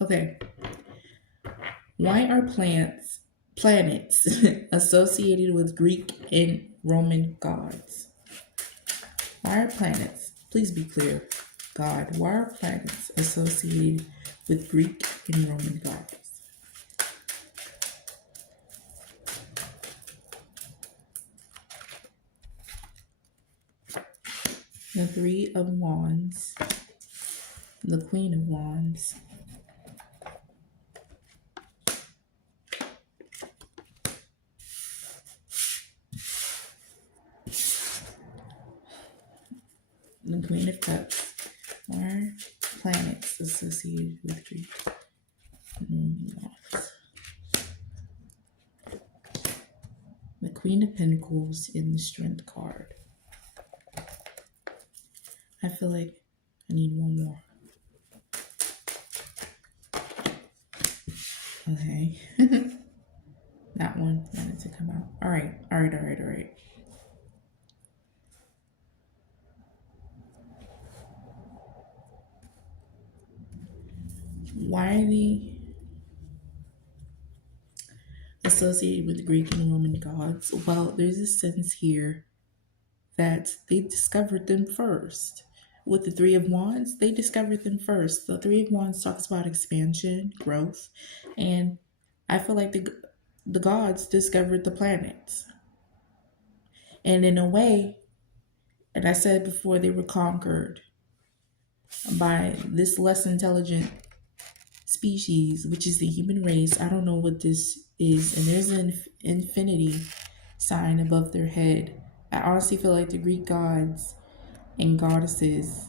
Okay. Why are planets associated with Greek and Roman gods? Why are planets, please be clear, God, why are planets associated with Greek and Roman gods? The Three of Wands, the Queen of Wands, the Queen of Cups. Why are planets associated with Greek and Roman gods? The Queen of Pentacles in the Strength card. I feel like I need one more. Okay. That one wanted to come out. All right. Why are they associated with Greek and Roman gods? Well, there's a sense here that they discovered them first. With the Three of Wands, they discovered them first. The Three of Wands talks about expansion, growth, and I feel like the gods discovered the planets. And in a way, and I said before, they were conquered by this less intelligent species, which is the human race. I don't know what this is. And there's an infinity sign above their head. I honestly feel like the Greek gods and goddesses,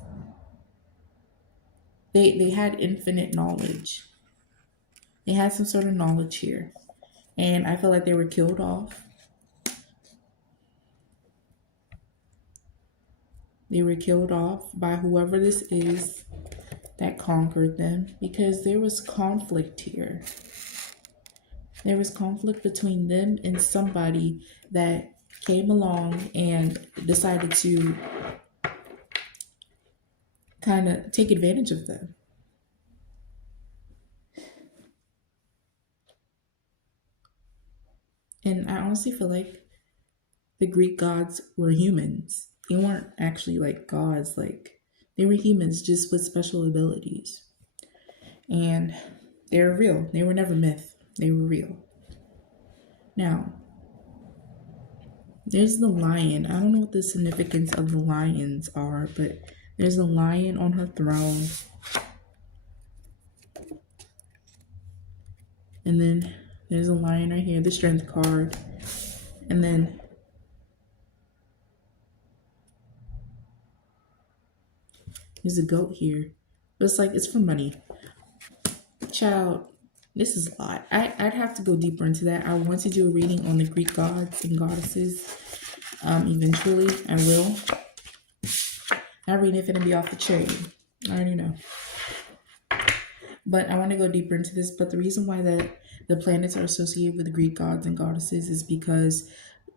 they had infinite knowledge. They had some sort of knowledge here. And I feel like they were killed off. They were killed off by whoever this is that conquered them, because there was conflict here. There was conflict between them and somebody that came along and decided to kind of take advantage of them. And I honestly feel like the Greek gods were humans. They weren't actually like gods, like they were humans just with special abilities. And they were real. They were never myth. They were real. Now, there's the lion. I don't know what the significance of the lions are, but there's a lion on her throne. And then there's a lion right here, the Strength card. And then there's a goat here. But it's like, it's for money. Child, this is a lot. I'd have to go deeper into that. I want to do a reading on the Greek gods and goddesses. Eventually, I will. That reading is going to be off the chain. I already know. But I want to go deeper into this. But the reason why the planets are associated with the Greek gods and goddesses is because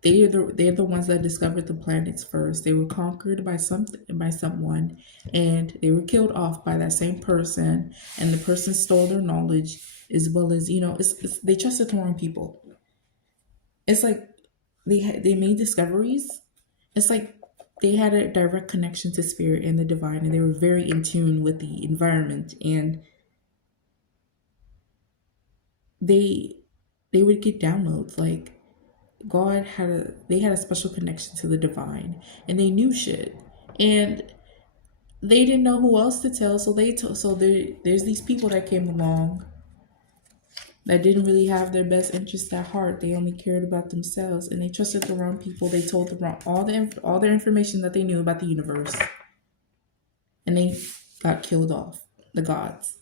they're the ones that discovered the planets first. They were conquered by someone, and they were killed off by that same person, and the person stole their knowledge, as well as, they trusted the wrong people. It's like they made discoveries. It's like they had a direct connection to spirit and the divine, and they were very in tune with the environment, and they would get downloads. Like, God had a special connection to the divine, and they knew shit, and they didn't know who else to tell. So there's these people that came along that didn't really have their best interest at heart. They only cared about themselves, and they trusted the wrong people. They told the wrong all their information that they knew about the universe, and they got killed off. The gods,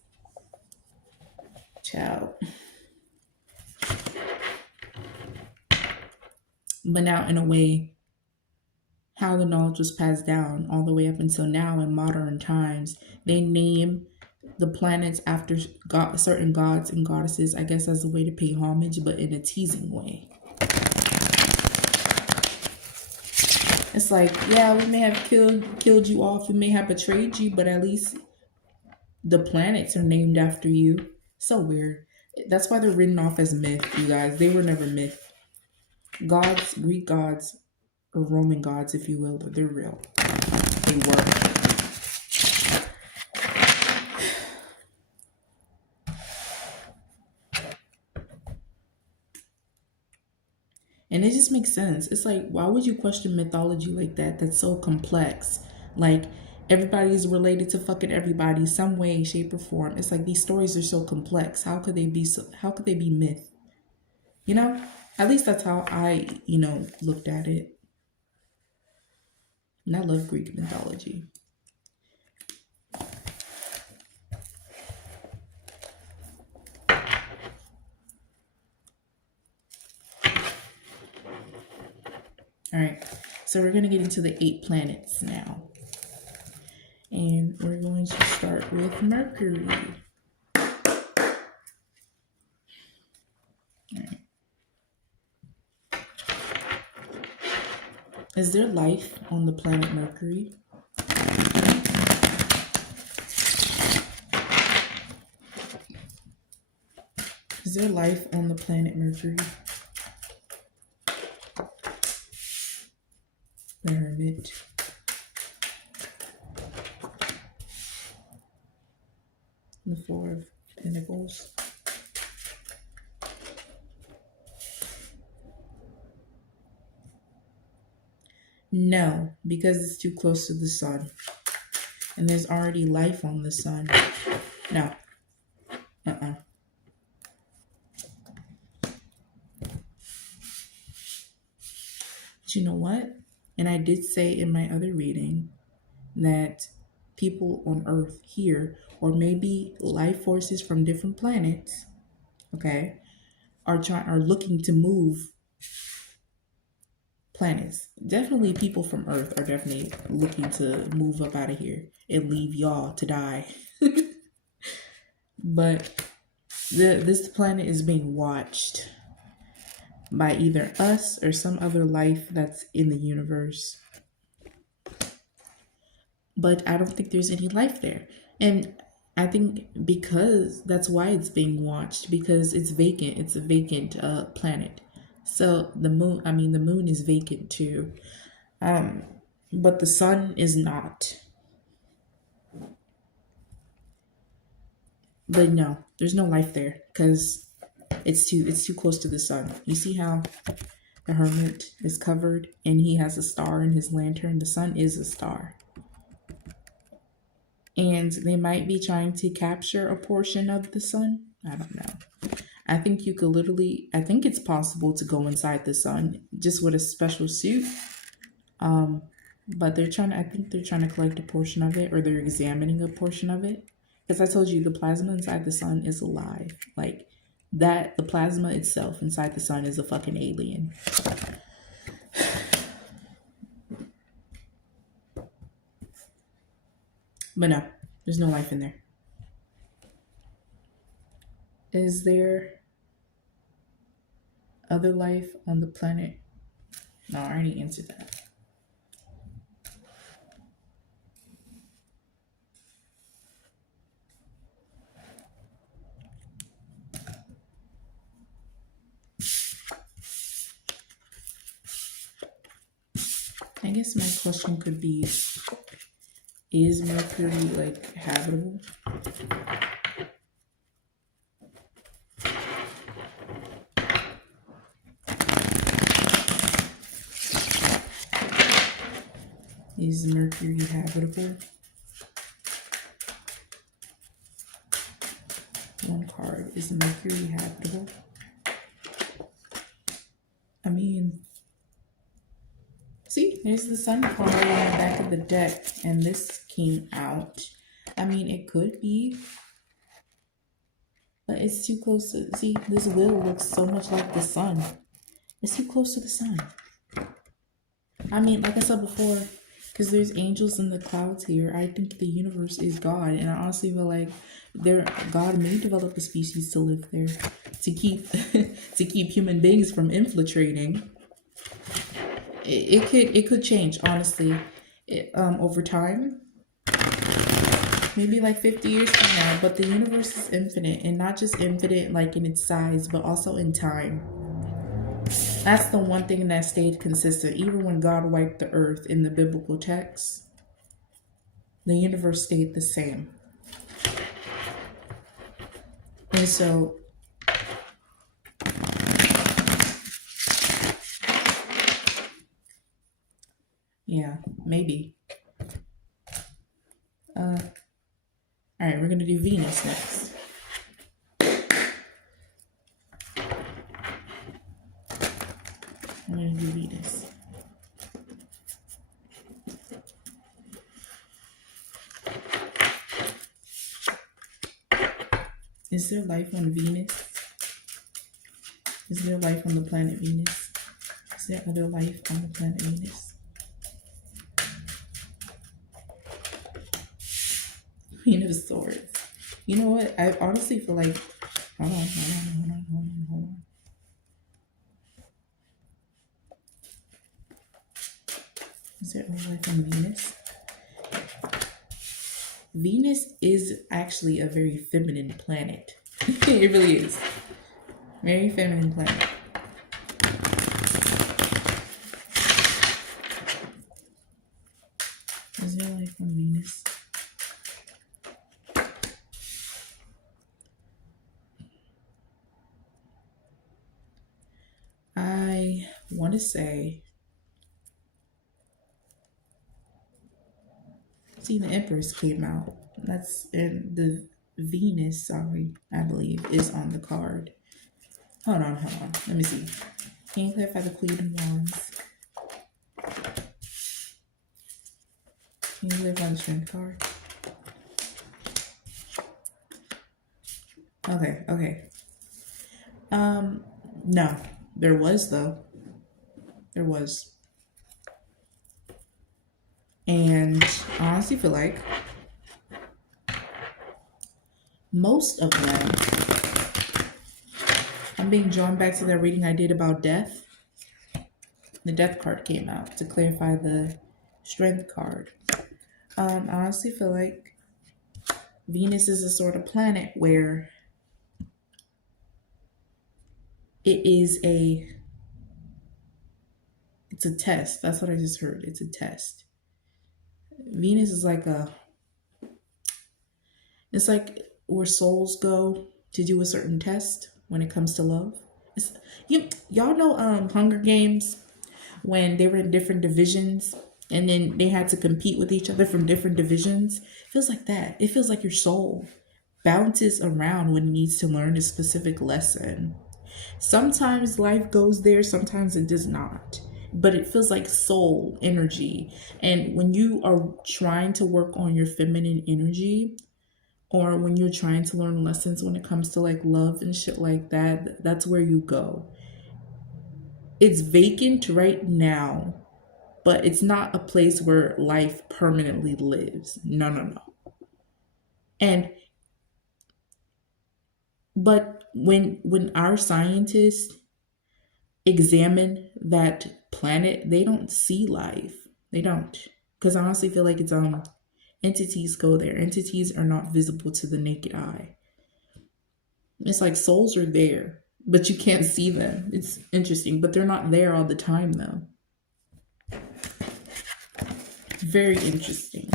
child. But now, in a way, how the knowledge was passed down all the way up until now in modern times, they name the planets after certain gods and goddesses, I guess as a way to pay homage, but in a teasing way. It's like, yeah, we may have killed you off, we may have betrayed you, but at least the planets are named after you. So weird. That's why they're written off as myth, you guys. They were never myth. Gods, Greek gods, or Roman gods, if you will, but they're real. They were. And it just makes sense. It's like, why would you question mythology like that? That's so complex. Like, everybody's related to fucking everybody some way, shape, or form. It's like these stories are so complex. How could they be myth? You know? At least that's how I, looked at it. And I love Greek mythology. All right, so we're going to get into the 8 planets now. And we're going to start with Mercury. All right. Is there life on the planet Mercury? Is there life on the planet Mercury? The Hermit. The 4 of Pentacles. No, because it's too close to the sun. And there's already life on the sun. No. But you know what? And I did say in my other reading that people on Earth here, or maybe life forces from different planets, okay, are looking to move planets. Definitely people from Earth are definitely looking to move up out of here and leave y'all to die. But this planet is being watched by either us or some other life that's in the universe. But I don't think there's any life there. And I think because that's why it's being watched, because it's vacant. It's a vacant planet. So the moon is vacant too. But the sun is not. But no, there's no life there because it's too close to the sun. You see how the Hermit is covered and he has a star in his lantern? The sun is a star. And they might be trying to capture a portion of the sun. I don't know. I think you could I think it's possible to go inside the sun just with a special suit. But I think they're trying to collect a portion of it, or they're examining a portion of it. Because I told you the plasma inside the sun is alive. Like that, the plasma itself inside the sun is a fucking alien. But no, there's no life in there. Is there other life on the planet? No, I already answered that. I guess my question could be, is Mercury like habitable? Is Mercury habitable? One card. Is Mercury habitable? I mean, see, there's the sun card on the back of the deck, and this came out. I mean, it could be, but it's too close to, see, this wheel looks so much like the sun. It's too close to the sun. I mean, like I said before, because there's angels in the clouds here, I think the universe is God, and I honestly feel like God may develop a species to live there to keep human beings from infiltrating. It could change, honestly, over time. maybe like 50 years from now. But the universe is infinite, and not just infinite like in its size, but also in time. That's the one thing that stayed consistent. Even when God wiped the earth in the biblical text, the universe stayed the same. And so yeah, maybe. All right, we're gonna do Venus next. We're gonna do Venus. Is there life on Venus? Is there life on the planet Venus? Is there other life on the planet Venus? Queen of Swords. You know what? I honestly feel like, hold on. Is there other life on Venus? Venus is actually a very feminine planet. It really is. Very feminine planet. Is there life on Venus? I want to say, see, the Empress came out. That's in the Venus, sorry, I believe, is on the card. Hold on. Let me see. Can you clarify the Queen of Wands? Can you clarify the Strength card? Okay. No. There was, though. There was. And I honestly feel like most of them, I'm being drawn back to that reading I did about death. The Death card came out to clarify the Strength card. I honestly feel like Venus is a sort of planet where it's a test. That's what I just heard. It's a test. Venus is like it's like where souls go to do a certain test when it comes to love. Y'all know Hunger Games, when they were in different divisions and then they had to compete with each other from different divisions. It feels like that. It feels like your soul bounces around when it needs to learn a specific lesson. Sometimes life goes there, sometimes it does not. But it feels like soul energy. And when you are trying to work on your feminine energy, or when you're trying to learn lessons when it comes to like love and shit like that, that's where you go. It's vacant right now, but it's not a place where life permanently lives. No. But when our scientists examine that planet, they don't see life. They don't. Because I honestly feel like it's entities go there. Entities are not visible to the naked eye. It's like souls are there, but you can't see them. It's interesting, but they're not there all the time though. Very interesting.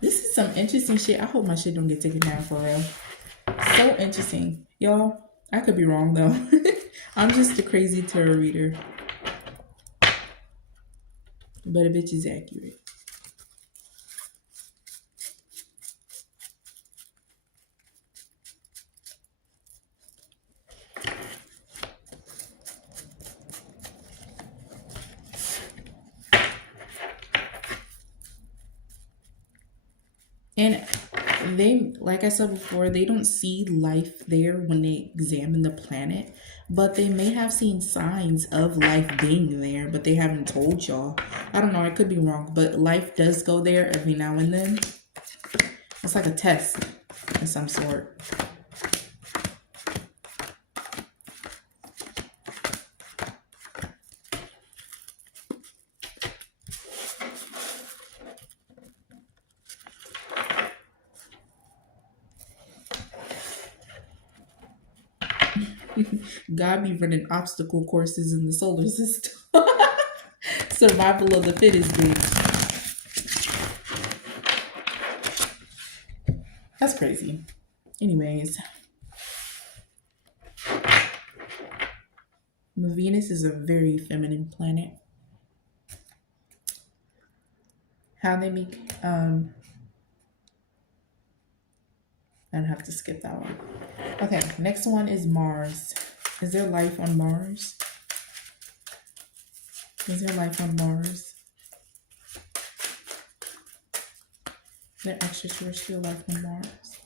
This is some interesting shit. I hope my shit don't get taken down for real. So interesting. Y'all, I could be wrong though. I'm just a crazy tarot reader. But a bitch is accurate. And they, like I said before, they don't see life there when they examine the planet, but they may have seen signs of life being there, but they haven't told y'all. I don't know, I could be wrong, but life does go there every now and then. It's like a test of some sort. God be running obstacle courses in the solar system. Survival of the fittest, bitch. That's crazy. Anyways, Venus is a very feminine planet. How they make I'd have to skip that one. Okay, next one is Mars. Is there life on Mars? Is there life on Mars? Is there extraterrestrial life on Mars?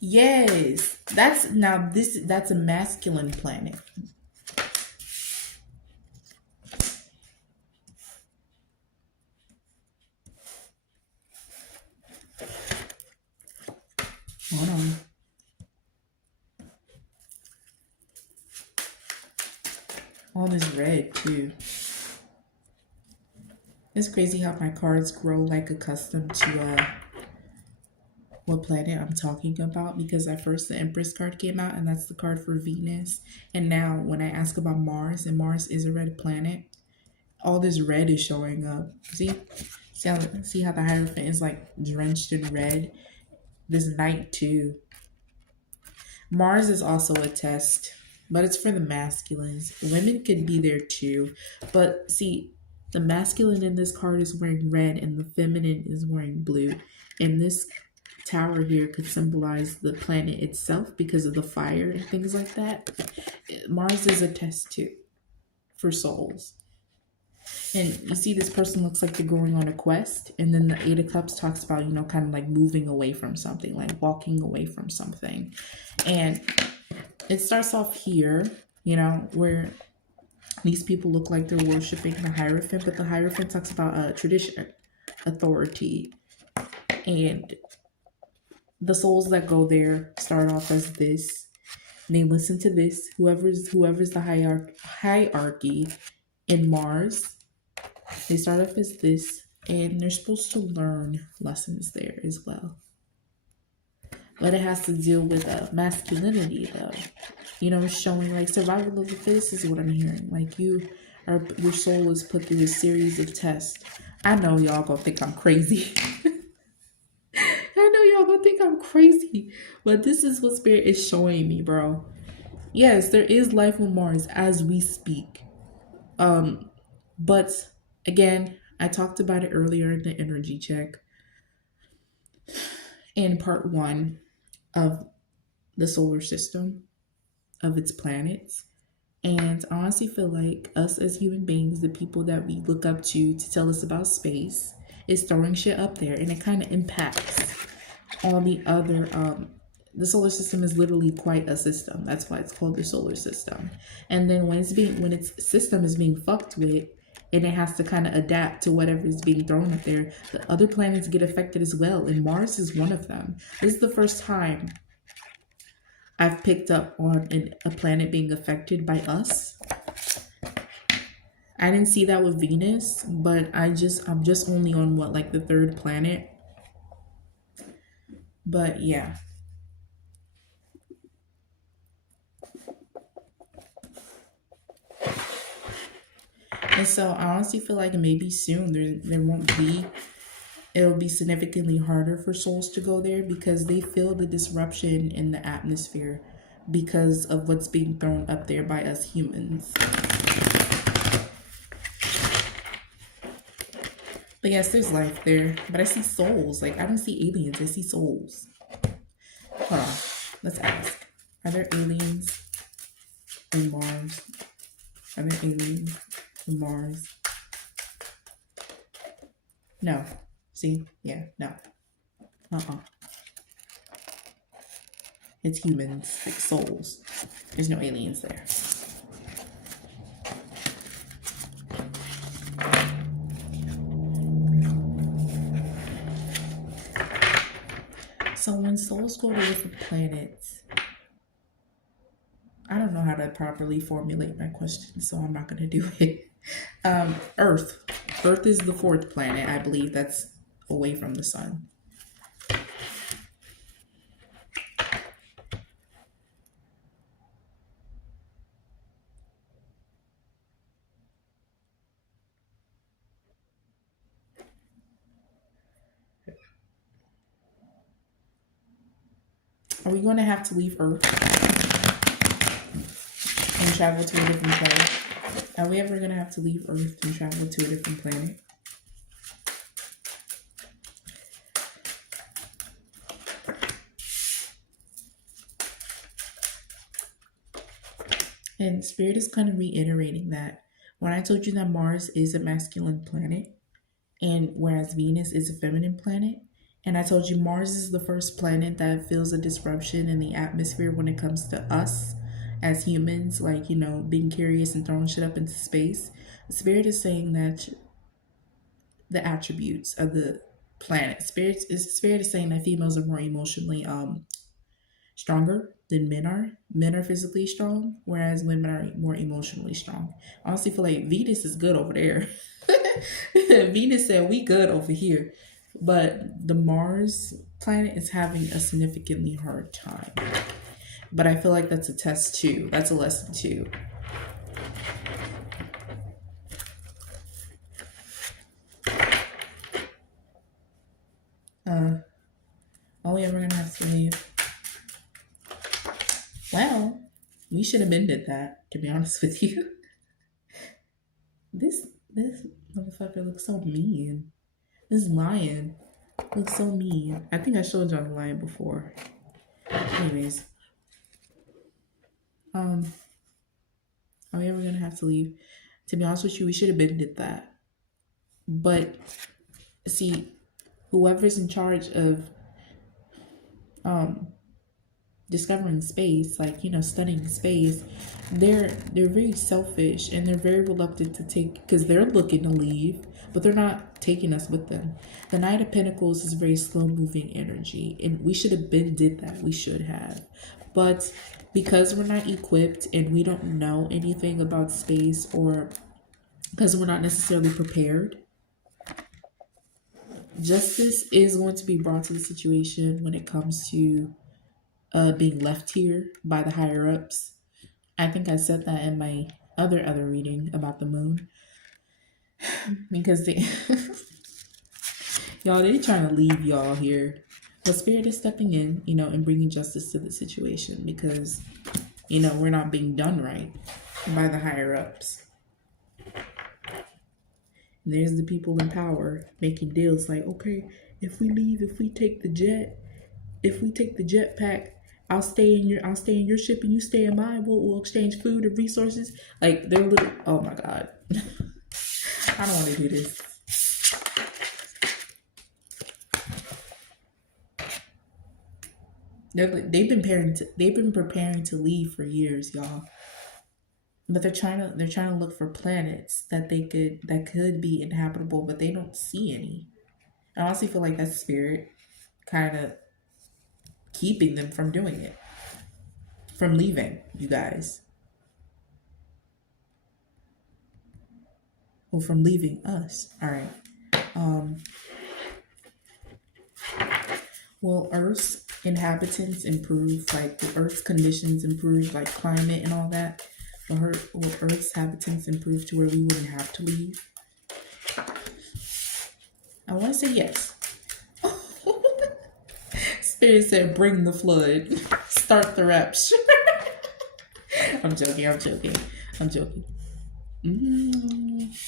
Yes. That's a masculine planet. Hold on. All this red too. It's crazy how my cards grow like accustomed to what planet I'm talking about, because at first the Empress card came out and that's the card for Venus, and now when I ask about Mars, and Mars is a red planet, all this red is showing up. See how the Hierophant is like drenched in red? This night too. Mars is also a test, but it's for the masculines. Women could be there too, but see, the masculine in this card is wearing red and the feminine is wearing blue, and this tower here could symbolize the planet itself because of the fire and things like that. Mars is a test too for souls. And you see this person looks like they're going on a quest, and then the Eight of Cups talks about, kind of like moving away from something, like walking away from something. And it starts off here, where these people look like they're worshiping the Hierophant, but the Hierophant talks about tradition, authority, and the souls that go there start off as this. And they listen to this. Whoever's the hierarchy in Mars, they start off as this, and they're supposed to learn lessons there as well. But it has to deal with masculinity, though. Showing like survival of the fittest is what I'm hearing. Like your soul is put through a series of tests. I know y'all gonna think I'm crazy. But this is what Spirit is showing me, bro. Yes, there is life on Mars as we speak. But again, I talked about it earlier in the energy check in part 1 of the solar system, of its planets. And I honestly feel like us as human beings, the people that we look up to tell us about space, is throwing shit up there, and it kind of impacts all the other the solar system is literally quite a system. That's why it's called the solar system. And then when its system is being fucked with, and it has to kind of adapt to whatever is being thrown up there, the other planets get affected as well, and Mars is one of them. This is the first time I've picked up on a planet being affected by us. I didn't see that with Venus, but I'm just only on the 3rd planet. But yeah. And so I honestly feel like maybe soon it'll be significantly harder for souls to go there, because they feel the disruption in the atmosphere because of what's being thrown up there by us humans. But yes, there's life there, but I see souls. Like, I don't see aliens, I see souls. Hold on, let's ask. Are there aliens in Mars? Are there aliens in Mars? No. See? Yeah, no. It's humans, like souls. There's no aliens there. So when souls go to different planets, I don't know how to properly formulate my question, so I'm not going to do it. Earth. Earth is the 4th planet. I believe that's away from the sun. Are we going to have to leave Earth and travel to a different planet? Are we ever going to have to leave Earth and travel to a different planet? And Spirit is kind of reiterating that when I told you that Mars is a masculine planet, and whereas Venus is a feminine planet, and I told you Mars is the first planet that feels a disruption in the atmosphere when it comes to us as humans, like, you know, being curious and throwing shit up into space. Spirit is saying that the attributes of the planet. Spirit is saying that females are more emotionally stronger than men are. Men are physically strong, whereas women are more emotionally strong. I honestly feel like Venus is good over there. Venus said we good over here. But the Mars planet is having a significantly hard time. But I feel like that's a test too. That's a lesson too. Are we ever gonna have to leave? Well, we should have been did that, to be honest with you. This motherfucker looks so mean. This lion looks so mean. I think I showed y'all the lion before. Anyways. Are we ever gonna have to leave? To be honest with you, we should have been did that. But see, whoever's in charge of discovering space, like, you know, studying space, they're very selfish and they're very reluctant to take, because they're looking to leave, but they're not taking us with them. The Knight of Pentacles is very slow moving energy, and we should have been did that. We should have. But because we're not equipped and we don't know anything about space, or because we're not necessarily prepared, justice is going to be brought to the situation when it comes to being left here by the higher ups. I think I said that in my other reading about the moon. Because they y'all, they trying to leave y'all here. But Spirit is stepping in, you know, and bringing justice to the situation, because, you know, we're not being done right by the higher ups. And there's the people in power making deals like, okay, if we leave, if we take the jetpack, I'll stay in your ship and you stay in mine. We'll exchange food and resources. Like, they're little. Oh my God, I don't want to do this. They've been preparing to leave for years, y'all. But they're trying to look for planets that could be inhabitable, but they don't see any. I honestly feel like that's Spirit kind of keeping them from doing it, from leaving, you guys. Well, from leaving us. All right. Will Earth's inhabitants improve, like the Earth's conditions improve, like climate and all that? Will Earth's inhabitants improve to where we wouldn't have to leave? I want to say yes. Spirit said, bring the flood. Start the rapture. I'm joking.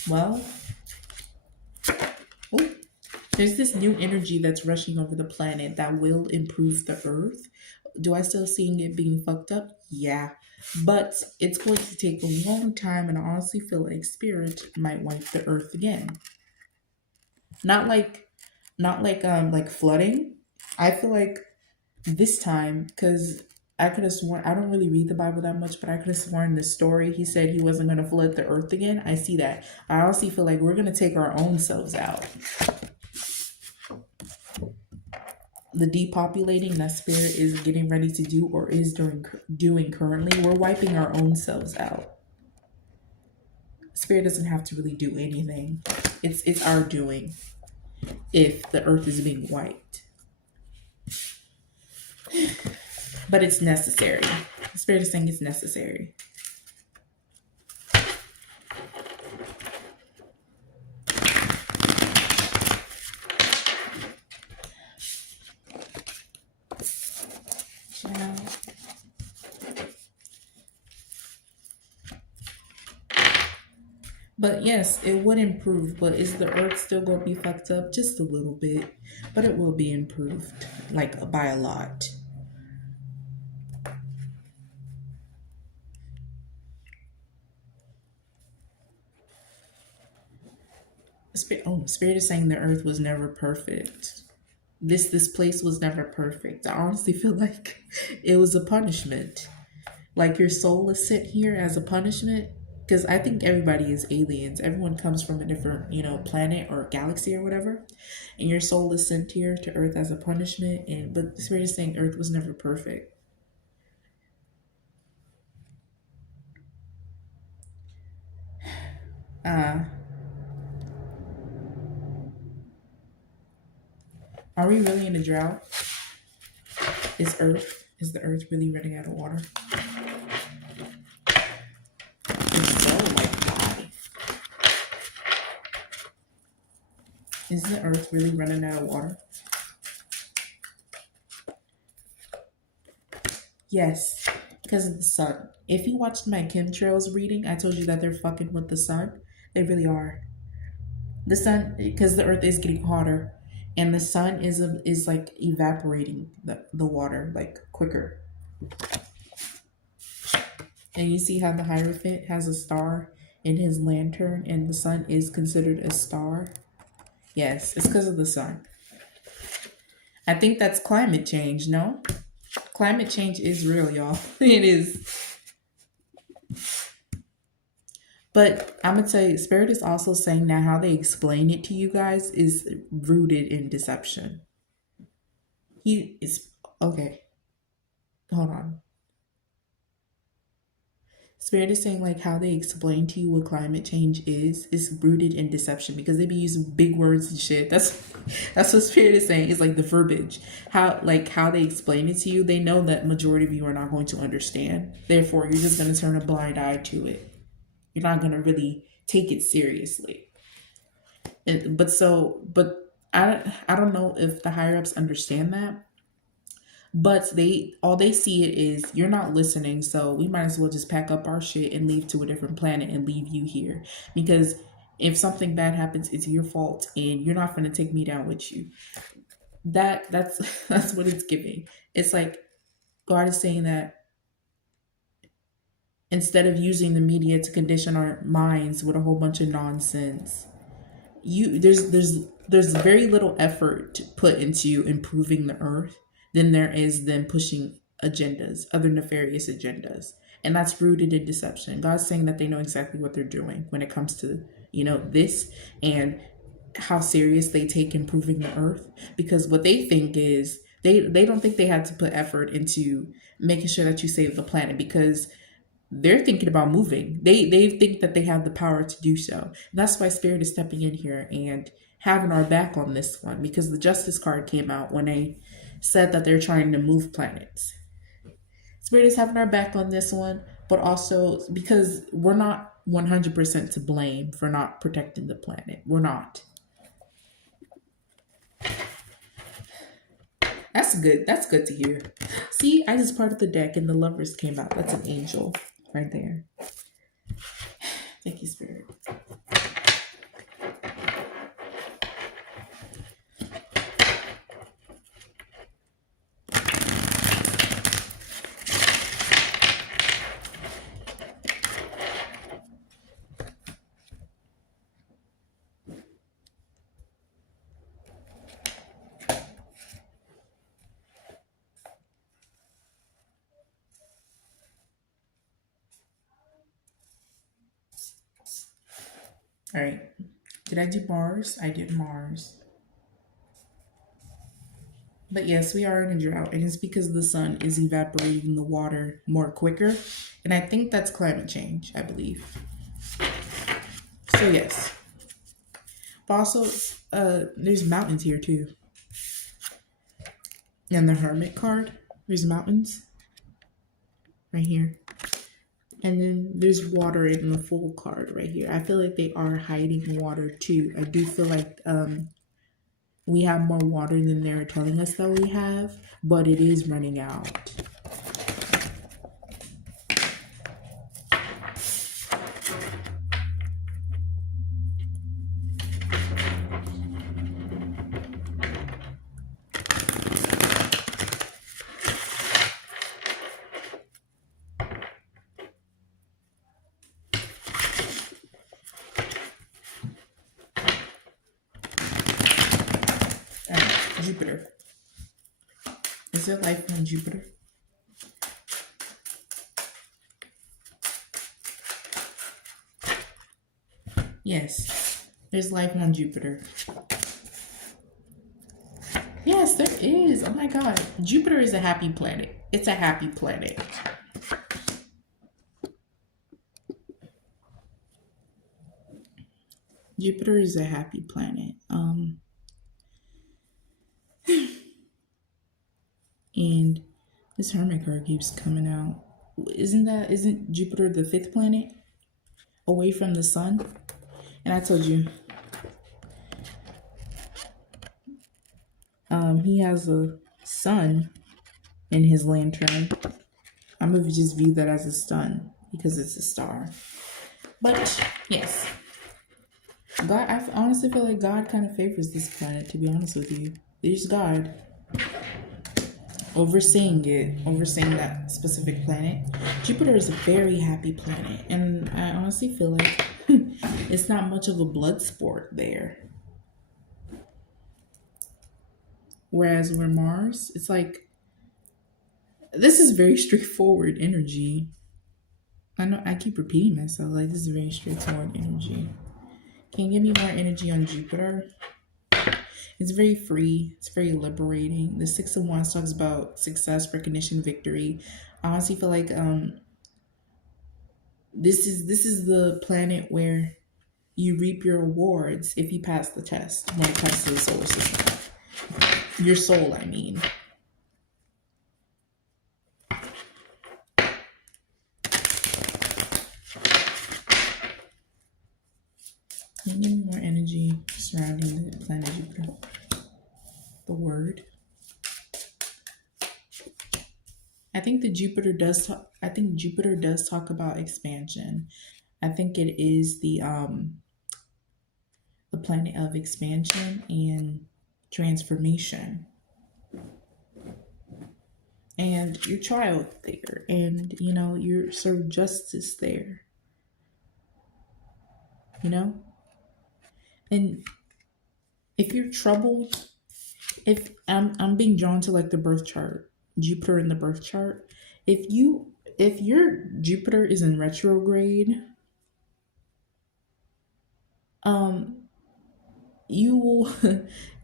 Well, there's this new energy that's rushing over the planet that will improve the Earth. Do I still see it being fucked up? Yeah. But it's going to take a long time, and I honestly feel like Spirit might wipe the Earth again. Not like flooding. I feel like this time, because I could have sworn, I don't really read the Bible that much, but I could have sworn the story, he said he wasn't going to flood the earth again. I see that. I honestly feel like we're going to take our own selves out. The depopulating that Spirit is getting ready to do, or is doing currently, we're wiping our own selves out. Spirit doesn't have to really do anything. It's our doing if the earth is being wiped. But it's necessary. The Spirit is saying it's necessary. Should But yes, it would improve. But is the earth still going to be fucked up? Just a little bit. But it will be improved, like by a lot. Spirit is saying the earth was never perfect. This place was never perfect. I honestly feel like it was a punishment. Like your soul is sent here as a punishment. Because I think everybody is aliens. Everyone comes from a different, planet or galaxy or whatever. And your soul is sent here to Earth as a punishment. But the Spirit is saying Earth was never perfect. Are we really in a drought? Is the Earth really running out of water? If so, like why? Is the Earth really running out of water? Yes, because of the sun. If you watched my chemtrails reading, I told you that they're fucking with the sun. They really are. The sun, because the Earth is getting hotter, and the sun is like evaporating the water like quicker. And you see how the Hierophant has a star in his lantern, and the sun is considered a star? Yes, it's because of the sun. I think that's climate change, no? Climate change is real, y'all. It is. But I'm going to tell you, Spirit is also saying that how they explain it to you guys is rooted in deception. He is, okay, hold on. Spirit is saying like how they explain to you what climate change is rooted in deception, because they be using big words and shit. That's what Spirit is saying. It's like the verbiage. How they explain it to you, they know that majority of you are not going to understand. Therefore, you're just going to turn a blind eye to it. You're not going to really take it seriously. But I don't know if the higher ups understand that. But all they see it is you're not listening, so we might as well just pack up our shit and leave to a different planet and leave you here. Because if something bad happens, it's your fault, and you're not going to take me down with you. That's what it's giving. It's like God is saying that instead of using the media to condition our minds with a whole bunch of nonsense, there's very little effort put into improving the earth than there is them pushing agendas, other nefarious agendas. And that's rooted in deception. God's saying that they know exactly what they're doing when it comes to, this, and how serious they take improving the earth. Because what they think is, they don't think they had to put effort into making sure that you save the planet, because they're thinking about moving. They think that they have the power to do so. And that's why Spirit is stepping in here and having our back on this one, because the Justice card came out when they said that they're trying to move planets. Spirit is having our back on this one, but also because we're not 100% to blame for not protecting the planet. We're not. That's good. That's good to hear. See, I just parted the deck and the Lovers came out. That's an angel right there. Thank you, Spirit. All right. Did I do Mars? I did Mars. But yes, we are in a drought, and it's because the sun is evaporating the water more quicker. And I think that's climate change, I believe. So yes. But also, there's mountains here too. And the Hermit card, there's mountains right here. And then there's water in the Fool card right here. I feel like they are hiding water too. I do feel like we have more water than they're telling us that we have, but it is running out. Jupiter. Is there life on Jupiter? Yes, there's life on Jupiter. Yes, there is. Oh my God. Jupiter is a happy planet. It's a happy planet. Jupiter is a happy planet. And this Hermit card keeps coming out. Isn't Jupiter the 5th planet away from the sun? And I told you, he has a sun in his lantern. I'm gonna just view that as a sun because it's a star. But yes, God, I honestly feel like God kind of favors this planet, to be honest with you. There's God overseeing that specific planet. Jupiter is a very happy planet, and I honestly feel like it's not much of a blood sport there. Whereas where Mars, it's like, this is very straightforward energy. I know I keep repeating myself, like this is very straightforward energy. Can you give me more energy on Jupiter? It's very free. It's very liberating. The 6 of Wands talks about success, recognition, victory. I honestly feel like this is the planet where you reap your rewards if you pass the test when it comes to the solar system. Your soul, I mean. Can you give me more energy surrounding the planet Jupiter? The word. I think Jupiter does talk about expansion. I think it is the planet of expansion and transformation. And your child there, and your sort of justice there. And if you're troubled, if I'm being drawn to like the birth chart, Jupiter in the birth chart, if your Jupiter is in retrograde, you will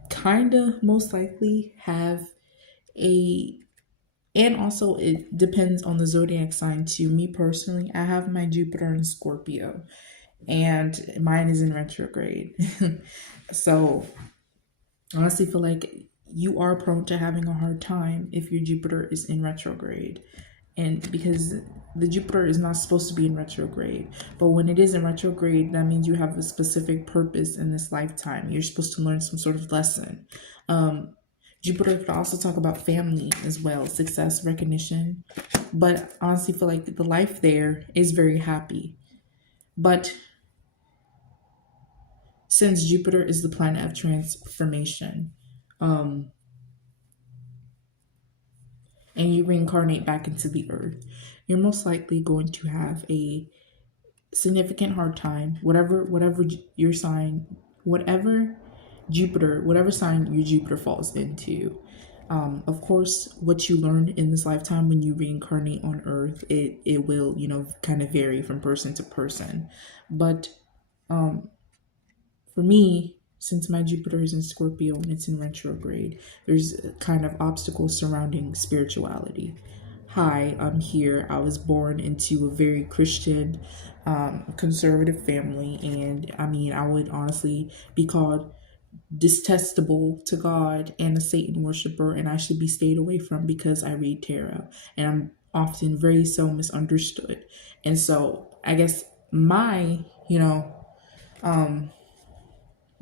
kind of most likely have and also it depends on the zodiac sign too. Me personally, I have my Jupiter in Scorpio and mine is in retrograde. So I honestly feel like you are prone to having a hard time if your Jupiter is in retrograde. And because the Jupiter is not supposed to be in retrograde, but when it is in retrograde, that means you have a specific purpose in this lifetime. You're supposed to learn some sort of lesson. Jupiter could also talk about family as well, success, recognition. But I honestly feel like the life there is very happy. But since Jupiter is the planet of transformation, and you reincarnate back into the earth, you're most likely going to have a significant hard time, whatever your sign, whatever sign your Jupiter falls into. Of course, what you learn in this lifetime when you reincarnate on earth, it will, kind of vary from person to person. But for me, since my Jupiter is in Scorpio and it's in retrograde, there's kind of obstacles surrounding spirituality. Hi, I'm here. I was born into a very Christian, conservative family, and I would honestly be called detestable to God and a Satan worshiper, and I should be stayed away from because I read tarot, and I'm often very so misunderstood. And so I guess my,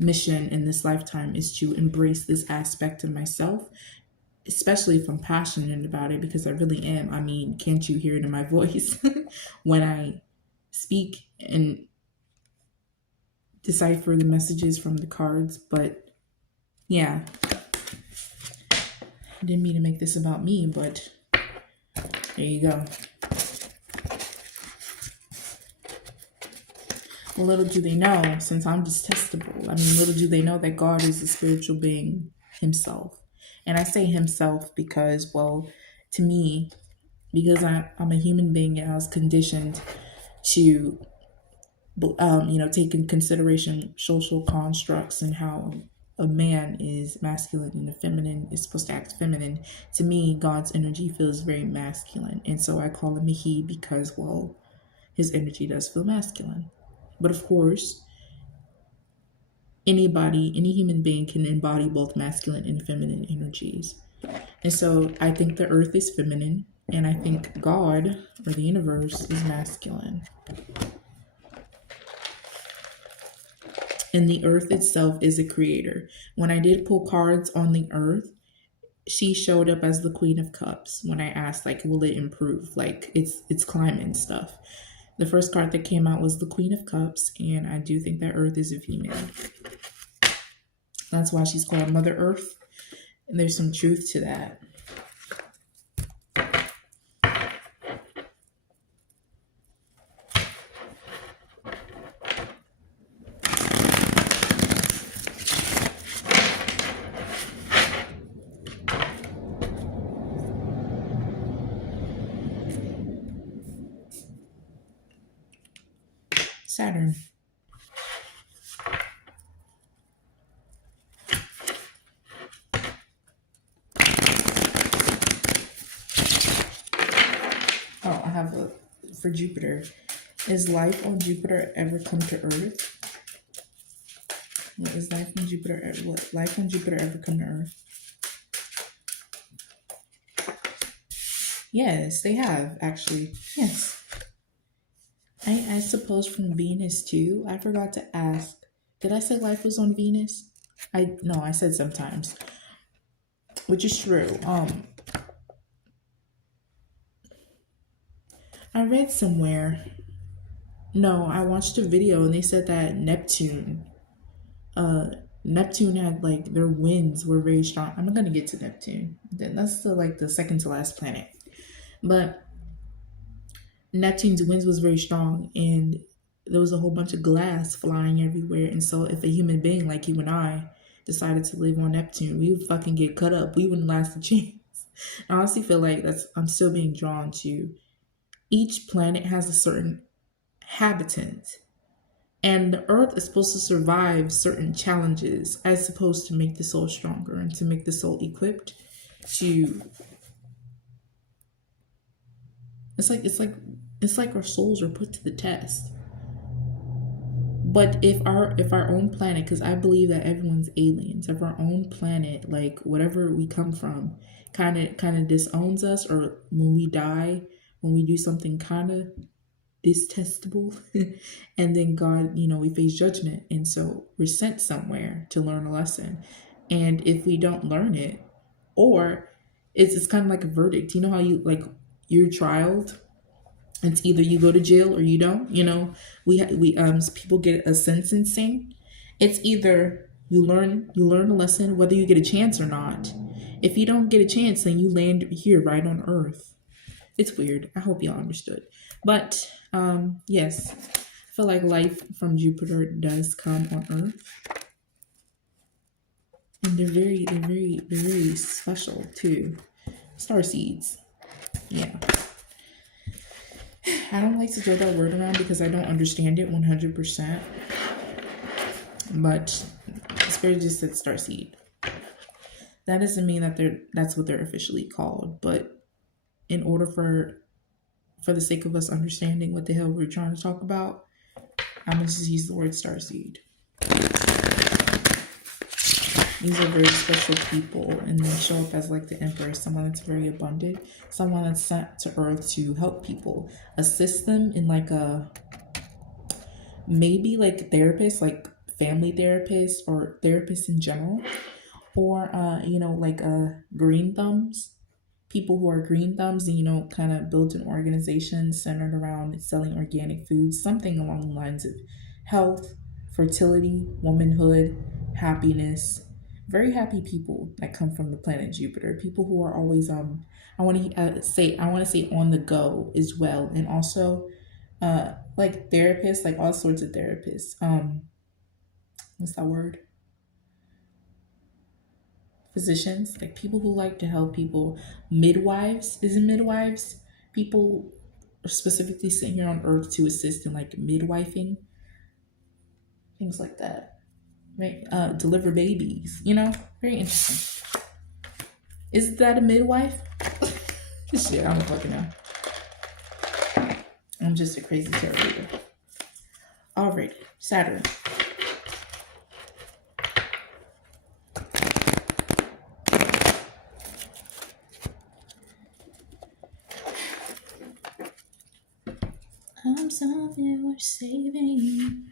mission in this lifetime is to embrace this aspect of myself, especially if I'm passionate about it, because I really am. Can't you hear it in my voice when I speak and decipher the messages from the cards? But yeah, I didn't mean to make this about me, but there you go. Little do they know, since I'm detestable, little do they know that God is a spiritual being himself. And I say himself because, well, to me, because I'm a human being and I was conditioned to, take in consideration social constructs and how a man is masculine and a feminine is supposed to act feminine. To me, God's energy feels very masculine. And so I call him a he because, well, his energy does feel masculine. But of course, any human being can embody both masculine and feminine energies. And so I think the earth is feminine, and I think God, or the universe, is masculine. And the earth itself is a creator. When I did pull cards on the earth, she showed up as the Queen of Cups when I asked, like, will it improve? Like, it's climate and stuff. The first card that came out was the Queen of Cups, and I do think that earth is a female. That's why she's called Mother Earth. And there's some truth to that. Saturn. Oh, I have a for Jupiter. Is life on Jupiter ever come to Earth? What is life on Jupiter? What life on Jupiter ever come to Earth? Yes, they have actually. Yes. I suppose from Venus too. I forgot to ask. Did I say life was on Venus? No, I said sometimes. Which is true. I read somewhere. No, I watched a video and they said that Neptune had like their winds were very strong. I'm not gonna get to Neptune. That's the second to last planet. But Neptune's winds was very strong and there was a whole bunch of glass flying everywhere. And so if a human being like you and I decided to live on Neptune, we would fucking get cut up. We wouldn't last a chance. I honestly feel like I'm still being drawn to each planet has a certain habitant. And the earth is supposed to survive certain challenges as supposed to make the soul stronger and to make the soul equipped to it's like our souls are put to the test. But if our own planet, because I believe that everyone's aliens, if our own planet, like whatever we come from, kind of disowns us, or when we die, when we do something kind of detestable, and then God, we face judgment, and so we're sent somewhere to learn a lesson. And if we don't learn it, or it's kind of like a verdict. You know how you like your child, it's either you go to jail or you don't. People get a sentencing. It's either you learn a lesson whether you get a chance or not. If you don't get a chance, then you land here right on Earth. It's weird. I hope y'all understood. But yes, I feel like life from Jupiter does come on Earth, and they're very special too. Star seeds. Yeah. I don't like to throw that word around because I don't understand it 100%. But Spirit just said starseed. That doesn't mean that that's what they're officially called. But in order for the sake of us understanding what the hell we're trying to talk about, I'm going to just use the word starseed. These are very special people, and they show up as like the emperor, someone that's very abundant, someone that's sent to Earth to help people, assist them in like maybe like therapist, like family therapist or therapist in general, or like green thumbs, people who are green thumbs and kind of build an organization centered around selling organic foods, something along the lines of health, fertility, womanhood, happiness. Very happy people that come from the planet Jupiter. People who are always I want to say on the go as well, and also like therapists, like all sorts of therapists. What's that word? physicians, like people who like to help people, midwives, isn't midwives? People are specifically sent here on earth to assist in like midwifing, things like that. Right? Deliver babies, you know? Very interesting. Is that a midwife? Shit, I don't fucking know. I'm just a crazy tarot reader. Alright, Saturn. I'm something worth saving.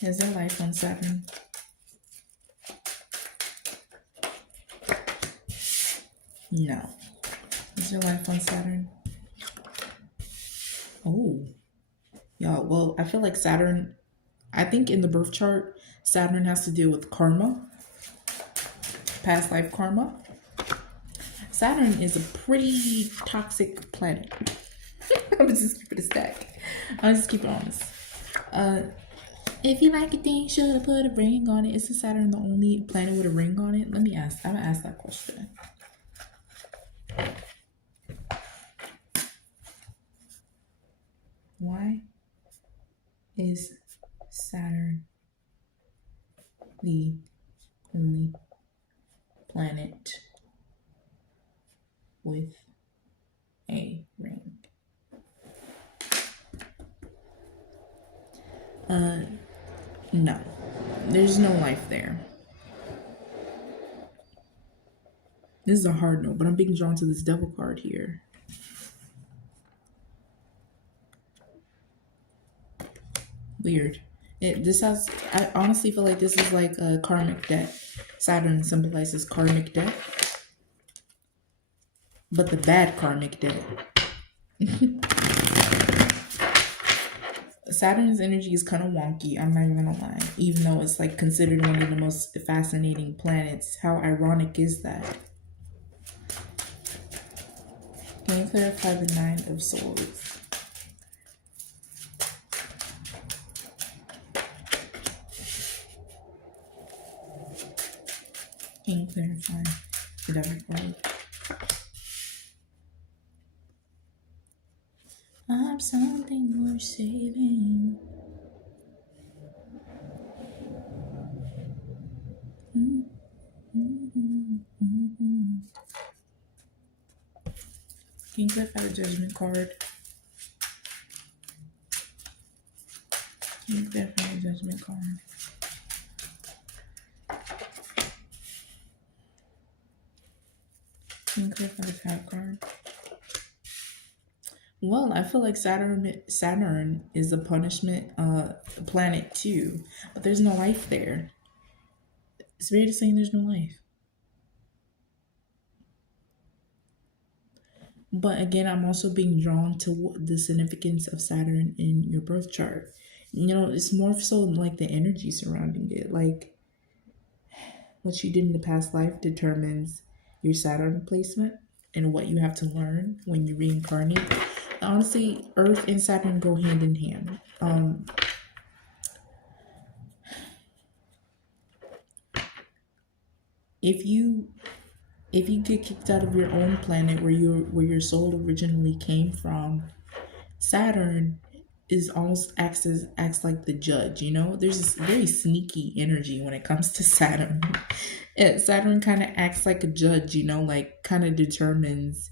Is there life on Saturn? No. Is there life on Saturn? Oh. Yeah, well, I feel like Saturn, I think in the birth chart, Saturn has to deal with karma, past life karma. Saturn is a pretty toxic planet. I'm just keep it a stack. I'll just keep it honest. If you like a thing, should have put a ring on it. Is Saturn the only planet with a ring on it? Let me ask. I'm gonna ask that question. Why is Saturn the only planet with a ring? No. There's no life there. This is a hard no, but I'm being drawn to this devil card here. Weird. I honestly feel like this is like a karmic debt. Saturn symbolizes karmic debt. But the bad karmic debt. Saturn's energy is kind of wonky, I'm not even gonna lie. Even though it's like considered one of the most fascinating planets. How ironic is that? Can you clarify the Nine of Swords? Can you clarify the Devil card? I'm something worth saving. Can you clarify the Judgment card? Can you clarify the Judgment card? Can you clarify the Tower card? Well, I feel like Saturn is a punishment planet too, but there's no life there. It's weird to say there's no life. But again, I'm also being drawn to the significance of Saturn in your birth chart. You know, it's more so like the energy surrounding it. Like what you did in the past life determines your Saturn placement and what you have to learn when you reincarnate. Honestly, Earth and Saturn go hand in hand. If you get kicked out of your own planet where your soul originally came from, Saturn is almost acts like the judge, you know? There's this very sneaky energy when it comes to Saturn. Saturn kind of acts like a judge, you know, like kind of determines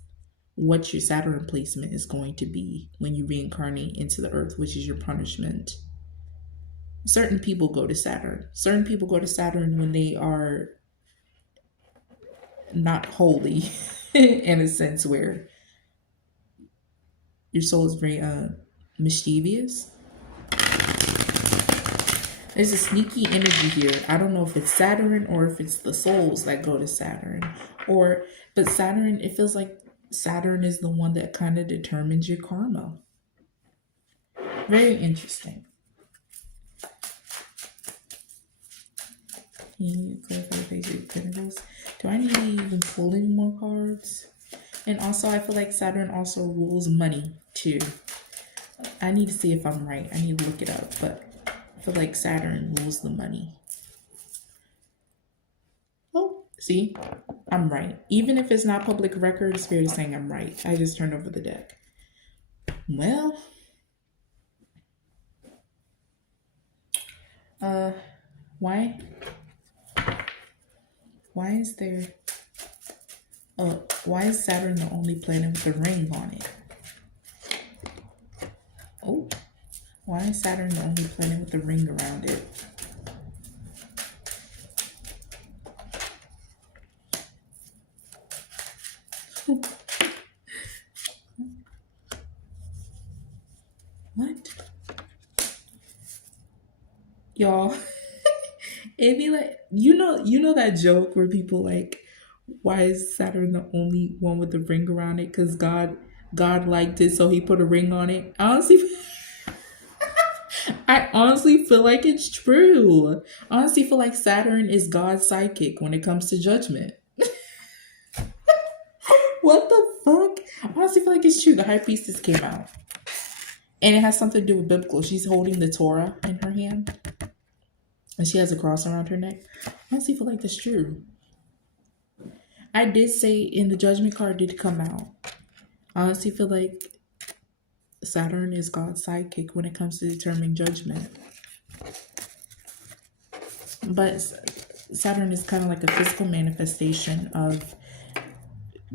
what your Saturn placement is going to be when you reincarnate into the earth, which is your punishment. Certain people go to Saturn. Certain people go to Saturn when they are not holy in a sense where your soul is very mischievous. There's a sneaky energy here. I don't know if it's Saturn or if it's the souls that go to Saturn. But Saturn, it feels like Saturn is the one that kind of determines your karma. Very interesting. Can you clarify the Page of Pentacles? Do I need to even pull any more cards? And also, I feel like Saturn also rules money. too. I need to see if I'm right. I need to look it up, but I feel like Saturn rules the money. Oh, see, I'm right. Even if it's not public record, Spirit is saying I'm right. I just turned over the deck. Well, why is there? Why is Saturn the only planet with a ring on it? Oh, why is Saturn the only planet with a ring around it? What? Y'all, it'd be like, you know that joke where people like, why is Saturn the only one with the ring around it? Because God liked it, so he put a ring on it. I honestly feel like it's true. I honestly feel like Saturn is God's sidekick when it comes to judgment. What the fuck? I honestly feel like it's true. The High Priestess came out. And it has something to do with biblical. She's holding the Torah in her hand. And she has a cross around her neck. I honestly feel like that's true. I did say in the judgment card did come out. I honestly feel like Saturn is God's sidekick when it comes to determining judgment. But Saturn is kind of like a physical manifestation of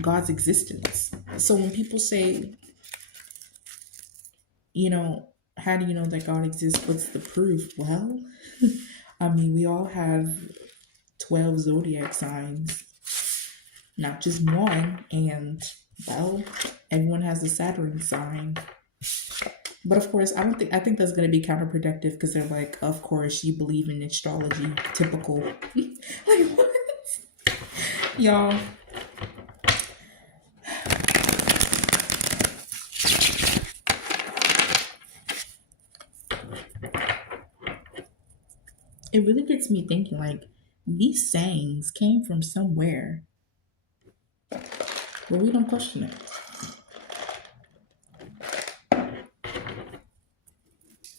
God's existence. So when people say, how do you know that God exists? What's the proof? Well, I mean, we all have 12 zodiac signs, not just one. And, well, everyone has a Saturn sign. But of course, I think that's going to be counterproductive because they're like, of course, you believe in astrology. Typical. Like, what? Y'all. It really gets me thinking, like, these sayings came from somewhere, but we don't question it.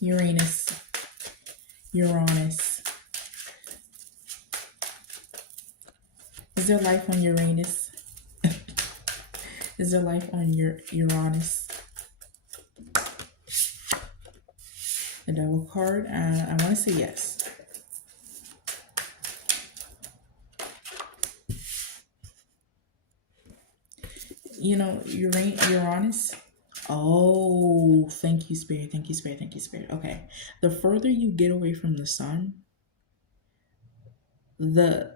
Uranus. Is there life on Uranus? Is there life on Uranus? The Devil card. I want to say yes. Uranus. Oh, thank you, Spirit. Thank you, Spirit. Thank you, Spirit. Okay. The further you get away from the sun, the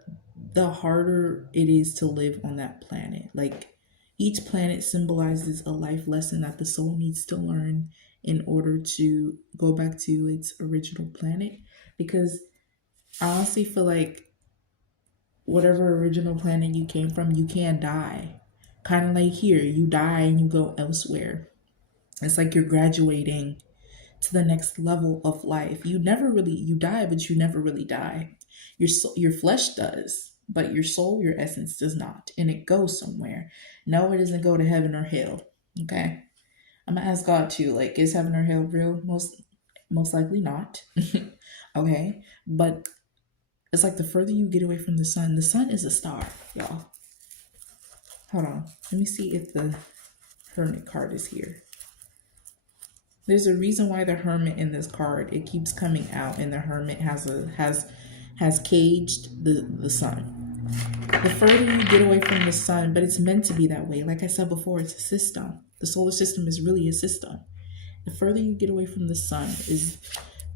harder it is to live on that planet. Like, each planet symbolizes a life lesson that the soul needs to learn in order to go back to its original planet. Because I honestly feel like whatever original planet you came from, you can't die. Kind of like here, you die and you go elsewhere. It's like you're graduating to the next level of life. You die, but you never really die. Your flesh does, but your soul, your essence does not. And it goes somewhere. No, it doesn't go to heaven or hell. Okay. I'm gonna ask God too, like, is heaven or hell real? Most likely not. Okay. But it's like the further you get away from the sun is a star, y'all. Hold on. Let me see if the Hermit card is here. There's a reason why the Hermit in this card, it keeps coming out, and the Hermit has caged the sun. The further you get away from the sun, but it's meant to be that way. Like I said before, it's a system. The solar system is really a system. The further you get away from the sun is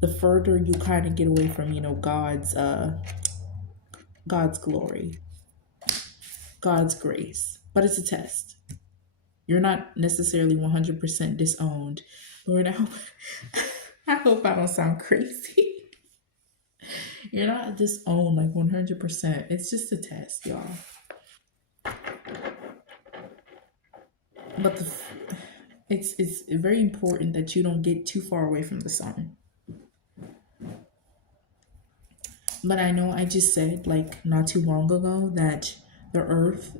the further you kind of get away from, God's glory, God's grace. But it's a test. You're not necessarily 100% disowned. Lord, I hope I don't sound crazy. You're not disowned like 100%. It's just a test, y'all. But it's very important that you don't get too far away from the sun. But I know I just said, like, not too long ago that the earth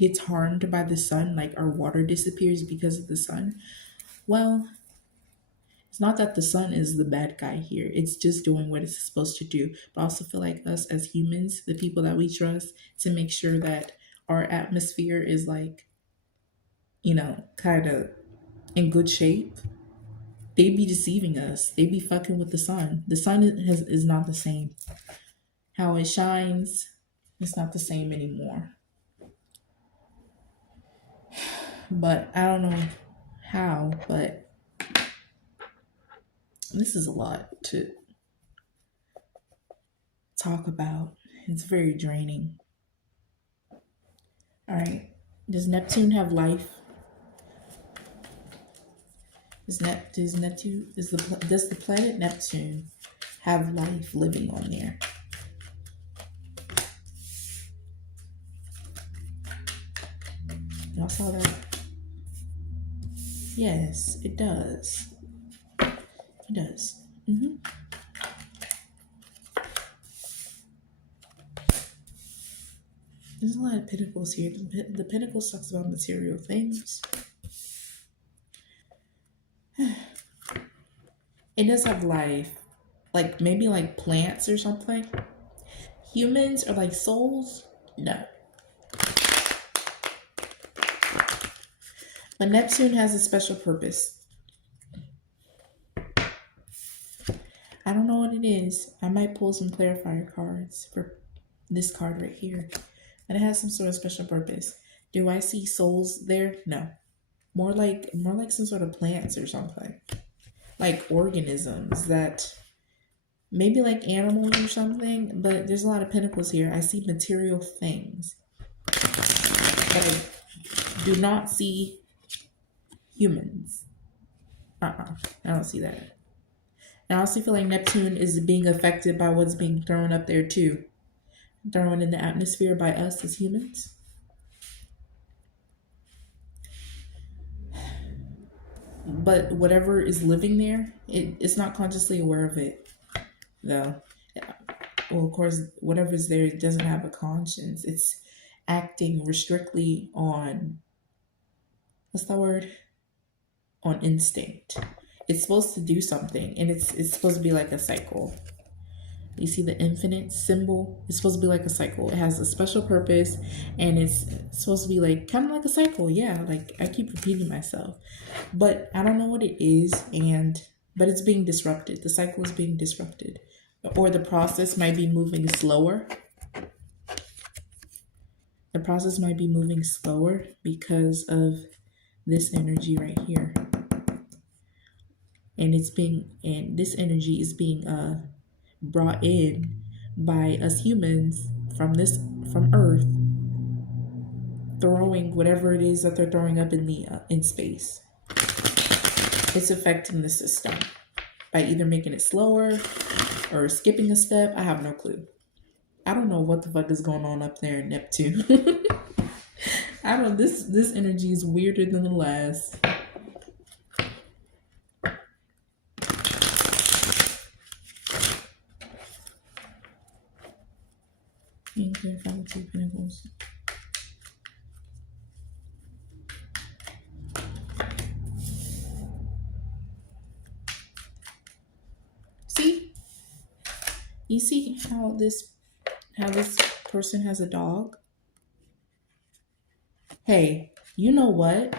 gets harmed by the sun, like our water disappears because of the sun. Well, it's not that the sun is the bad guy here. It's just doing what it's supposed to do. But I also feel like us as humans, the people that we trust, to make sure that our atmosphere is like, kind of in good shape, they be deceiving us. They be fucking with the sun. The sun is not the same. How it shines, it's not the same anymore. But I don't know how, but this is a lot to talk about. It's very draining. All right. Does Neptune have life? Does the planet Neptune have life living on there? Y'all saw that? Yes, it does. It does. There's a lot of pentacles here. The pentacle talks about material things. It does have life. Like maybe like plants or something. Humans are like souls? No. But Neptune has a special purpose. I don't know what it is. I might pull some clarifier cards for this card right here. And it has some sort of special purpose. Do I see souls there? No. More like some sort of plants or something. Like organisms that maybe like animals or something, but there's a lot of pentacles here. I see material things. But I do not see humans. I don't see that. And I also feel like Neptune is being affected by what's being thrown up there too. Thrown in the atmosphere by us as humans. But whatever is living there, it's not consciously aware of it, though. Well, of course, whatever's there, it doesn't have a conscience. It's acting strictly on, what's the word? On instinct. It's supposed to do something, and it's supposed to be like a cycle. You see the infinite symbol? It's supposed to be like a cycle. It has a special purpose, and it's supposed to be like kind of like a cycle. Yeah, like I keep repeating myself, but I don't know what it is, but it's being disrupted. The cycle is being disrupted, or the process might be moving slower. The process might be moving slower because of this energy right here, and this energy is being brought in by us humans from Earth, throwing whatever it is that they're throwing up in space. It's affecting the system by either making it slower or skipping a step. I have no clue. I don't know what the fuck is going on up there in Neptune. This energy is weirder than the last. Two Pentacles. See? You see how this person has a dog? Hey, you know what?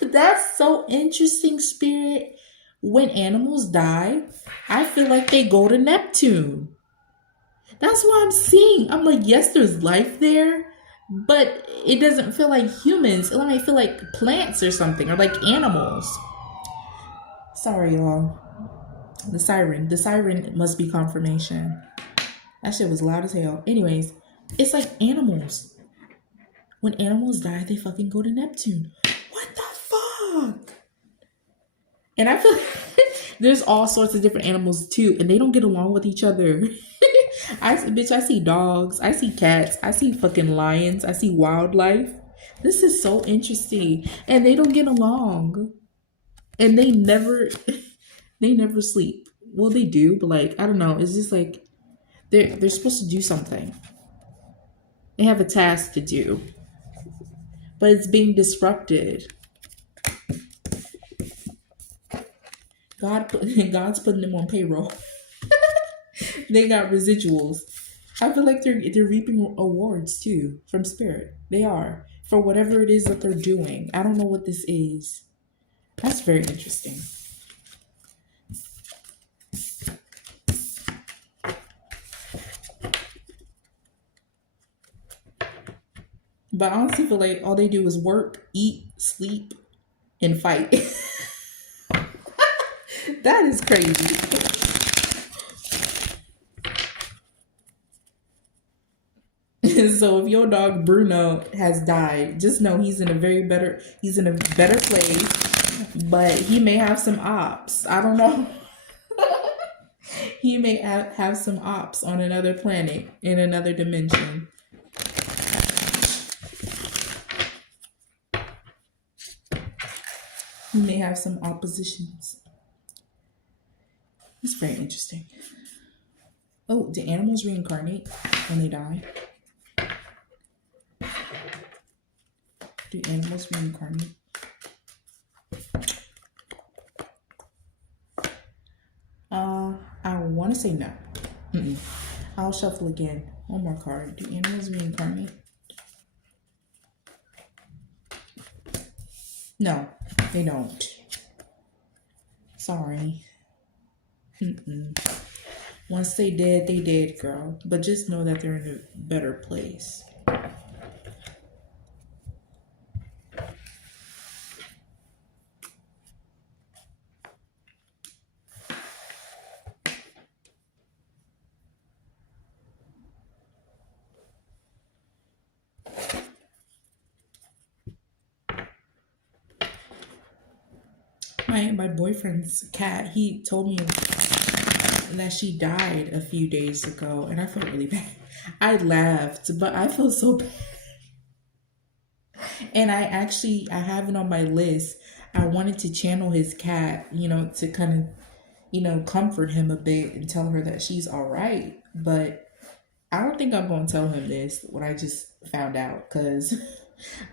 That's so interesting, Spirit. When animals die, I feel like they go to Neptune. That's what I'm seeing. I'm like, yes, there's life there, but it doesn't feel like humans. It might feel like plants or something, or like animals. Sorry, y'all. The siren must be confirmation. That shit was loud as hell. Anyways, it's like animals. When animals die, they fucking go to Neptune. What the fuck? And I feel like there's all sorts of different animals too, and they don't get along with each other. I see dogs, I see cats, I see fucking lions, I see wildlife. This is so interesting. And they don't get along. And they never sleep. Well, they do, but like, I don't know. It's just like they're supposed to do something. They have a task to do. but it's being disrupted. God's putting them on payroll. They got residuals. I feel like they're reaping awards too from spirit. They are, for whatever it is that they're doing. I don't know what this is. That's very interesting. But I honestly feel like all they do is work, eat, sleep, and fight. That is crazy. So if your dog Bruno has died, just know he's in a better place, but he may have some ops. I don't know. He may have some ops on another planet in another dimension. He may have some oppositions. It's very interesting. Oh, do animals reincarnate when they die? Do animals reincarnate? I want to say no. I'll shuffle again. One more card. Do animals reincarnate? No, they don't. Sorry. Once they dead, girl. But just know that they're in a better place. My boyfriend's cat, he told me that she died a few days ago, and I felt really bad. I laughed, but I felt so bad. And I have it on my list. I wanted to channel his cat, to kind of, comfort him a bit and tell her that she's all right. But I don't think I'm going to tell him this, what I just found out, because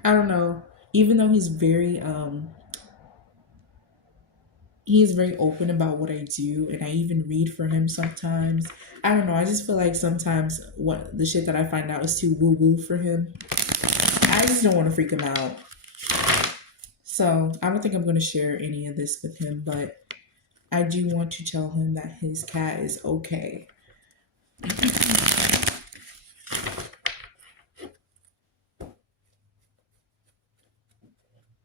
I don't know. Even though he's very open about what I do, and I even read for him sometimes. I don't know. I just feel like sometimes what the shit that I find out is too woo-woo for him. I just don't want to freak him out. So I don't think I'm going to share any of this with him, but I do want to tell him that his cat is okay.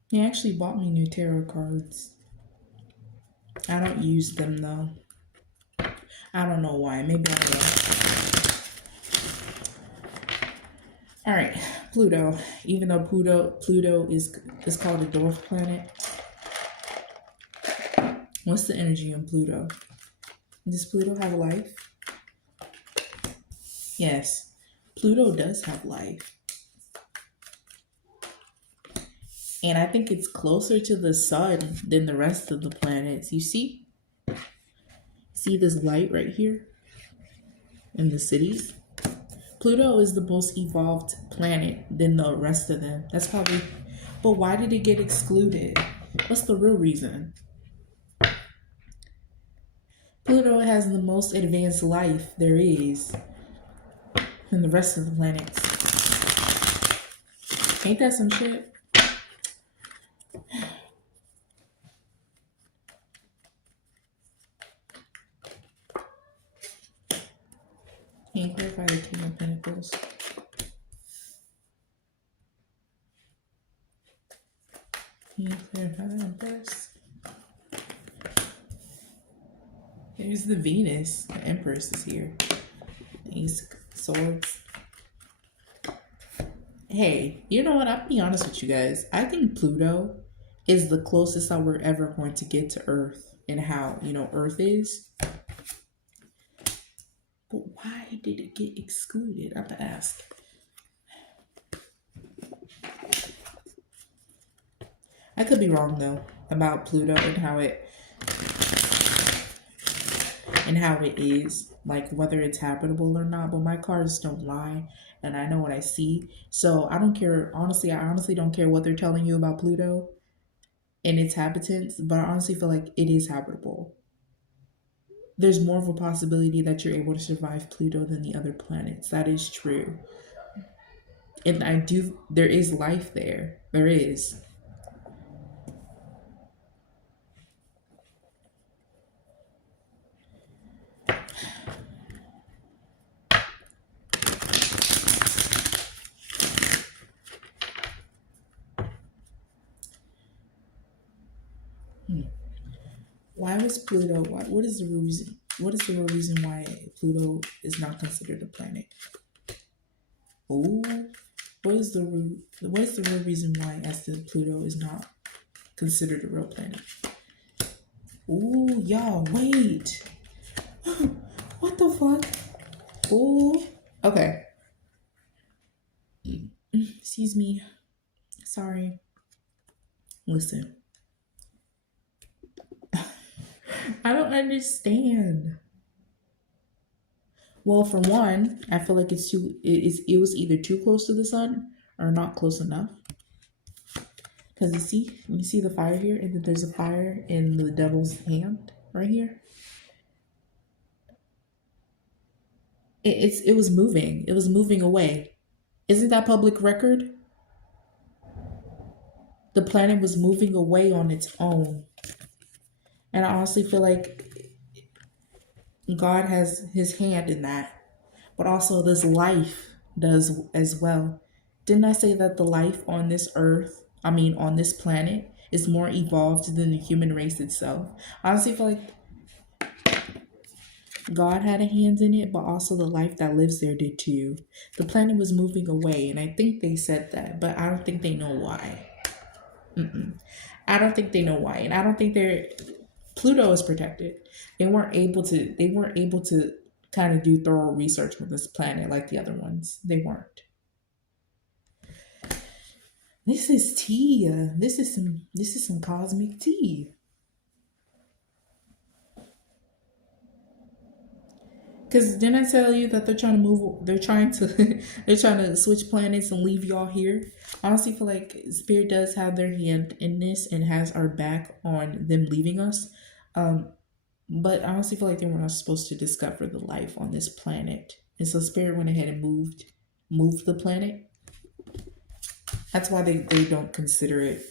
He actually bought me new tarot cards. I don't use them though. I don't know why. Maybe I will. All right, Pluto. Even though Pluto is called a dwarf planet, what's the energy on Pluto? Does Pluto have life? Yes, Pluto does have life. And I think it's closer to the sun than the rest of the planets. You see? See this light right here? In the cities? Pluto is the most evolved planet than the rest of them. That's probably... But why did it get excluded? What's the real reason? Pluto has the most advanced life there is than the rest of the planets. Ain't that some shit? Can you clarify the King of Pentacles? Can you clarify that first? Here's the Venus. The Empress is here. Ace of Swords. Hey, you know what? I'll be honest with you guys. I think Pluto is the closest that we're ever going to get to Earth and how, Earth is. But why did it get excluded? I'm gonna ask. I could be wrong though about Pluto and how it is, like whether it's habitable or not, but my cards don't lie. and I know what I see. So I don't care. Honestly, I honestly don't care what they're telling you about Pluto and its habitants, but I honestly feel like it is habitable. There's more of a possibility that you're able to survive Pluto than the other planets. That is true. And there is life there. There is. Why was Pluto? What is the reason? What is the real reason why Pluto is not considered a planet? Oh, what is the real reason why Pluto is not considered a real planet? Oh, y'all, wait. What the fuck? Oh, okay. Excuse me. Sorry. Listen. I don't understand. Well, for one, I feel like it was either too close to the sun or not close enough. Because you see the fire here, and then there's a fire in the devil's hand right here. It was moving. It was moving away. Isn't that public record? The planet was moving away on its own. And I honestly feel like God has his hand in that. But also this life does as well. Didn't I say that the life on this earth, on this planet, is more evolved than the human race itself? I honestly feel like God had a hand in it, but also the life that lives there did too. The planet was moving away, and I think they said that, but I don't think they know why. I don't think they know why, and I don't think Pluto is protected. They weren't able to kind of do thorough research with this planet like the other ones. They weren't. This is tea. This is some cosmic tea. Because didn't I tell you that they're trying to switch planets and leave y'all here? I honestly feel like Spirit does have their hand in this and has our back on them leaving us. But I honestly feel like they were not supposed to discover the life on this planet. And so Spirit went ahead and moved the planet. That's why they don't consider it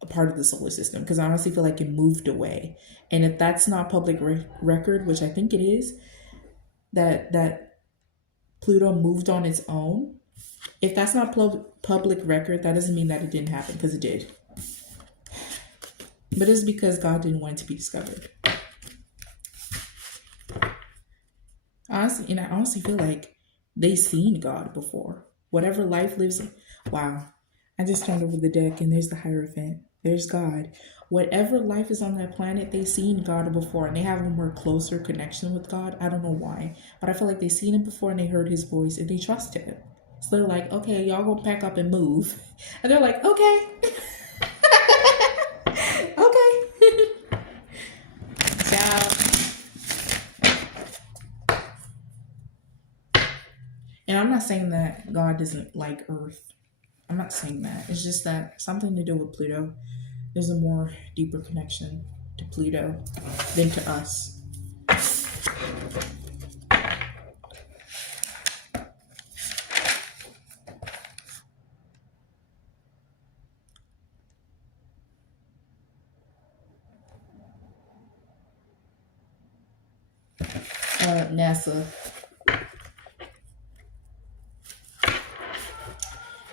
a part of the solar system, because I honestly feel like it moved away. And if that's not public record, which I think it is, that Pluto moved on its own, if that's not public record, that doesn't mean that it didn't happen, because it did. But it's because God didn't want it to be discovered. Honestly, and I honestly feel like they seen God before. Whatever life lives in. Wow. I just turned over the deck and there's the Hierophant. There's God. Whatever life is on that planet, they've seen God before and they have a more closer connection with God. I don't know why, but I feel like they've seen him before and they heard his voice and they trust him. So they're like, okay, y'all go pack up and move. And they're like, okay. Okay. Ciao. And I'm not saying that God doesn't like Earth. I'm not saying that. It's just that something to do with Pluto. There's a more deeper connection to Pluto than to us. NASA.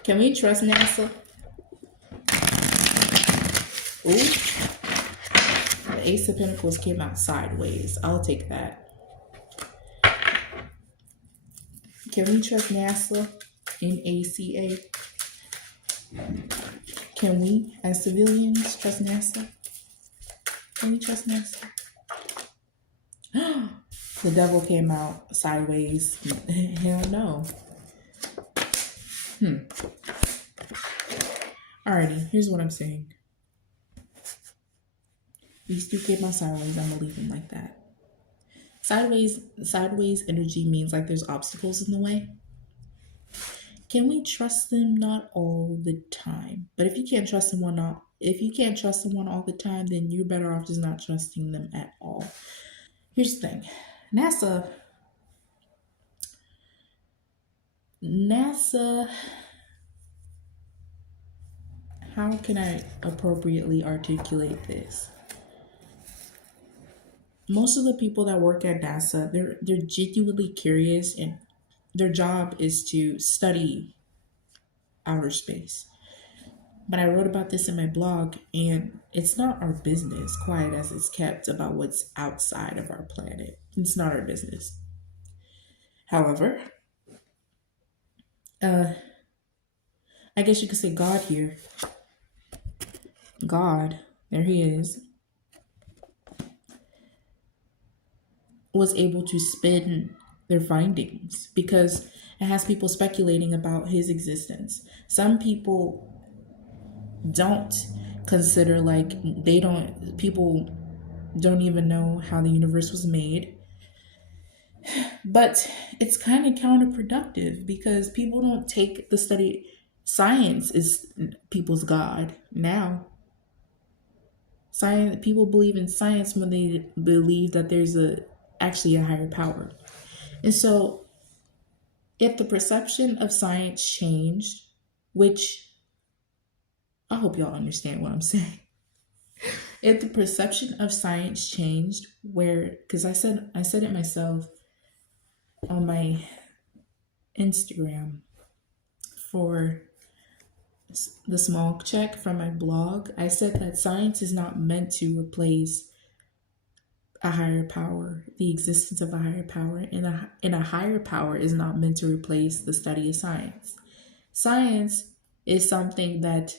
Can we trust NASA? Ooh. The Ace of Pentacles came out sideways. I'll take that. Can we trust NASA? NACA. Can we, as civilians, trust NASA? Can we trust NASA? The devil came out sideways. Hell no. Alrighty, here's what I'm saying. These two came out sideways. I'm gonna leave them like that. Sideways energy means like there's obstacles in the way. can we trust them? Not all the time. But if you can't trust someone all the time, then you're better off just not trusting them at all. Here's the thing. NASA, how can I appropriately articulate this? Most of the people that work at NASA, they're genuinely curious, and their job is to study outer space. But I wrote about this in my blog, and it's not our business, quiet as it's kept, about what's outside of our planet. It's not our business. However, I guess you could say God here. God, there he is, was able to spin their findings because it has people speculating about his existence. Some people don't consider, people don't even know how the universe was made. But it's kind of counterproductive because people don't take the study. Science is people's God now. People believe in science when they believe that there's actually a higher power. And so if the perception of science changed, which I hope y'all understand what I'm saying. If the perception of science changed, because I said it myself on my Instagram for the small check from my blog, I said that science is not meant to replace a higher power, the existence of a higher power, and a higher power is not meant to replace the study of science. Science is something that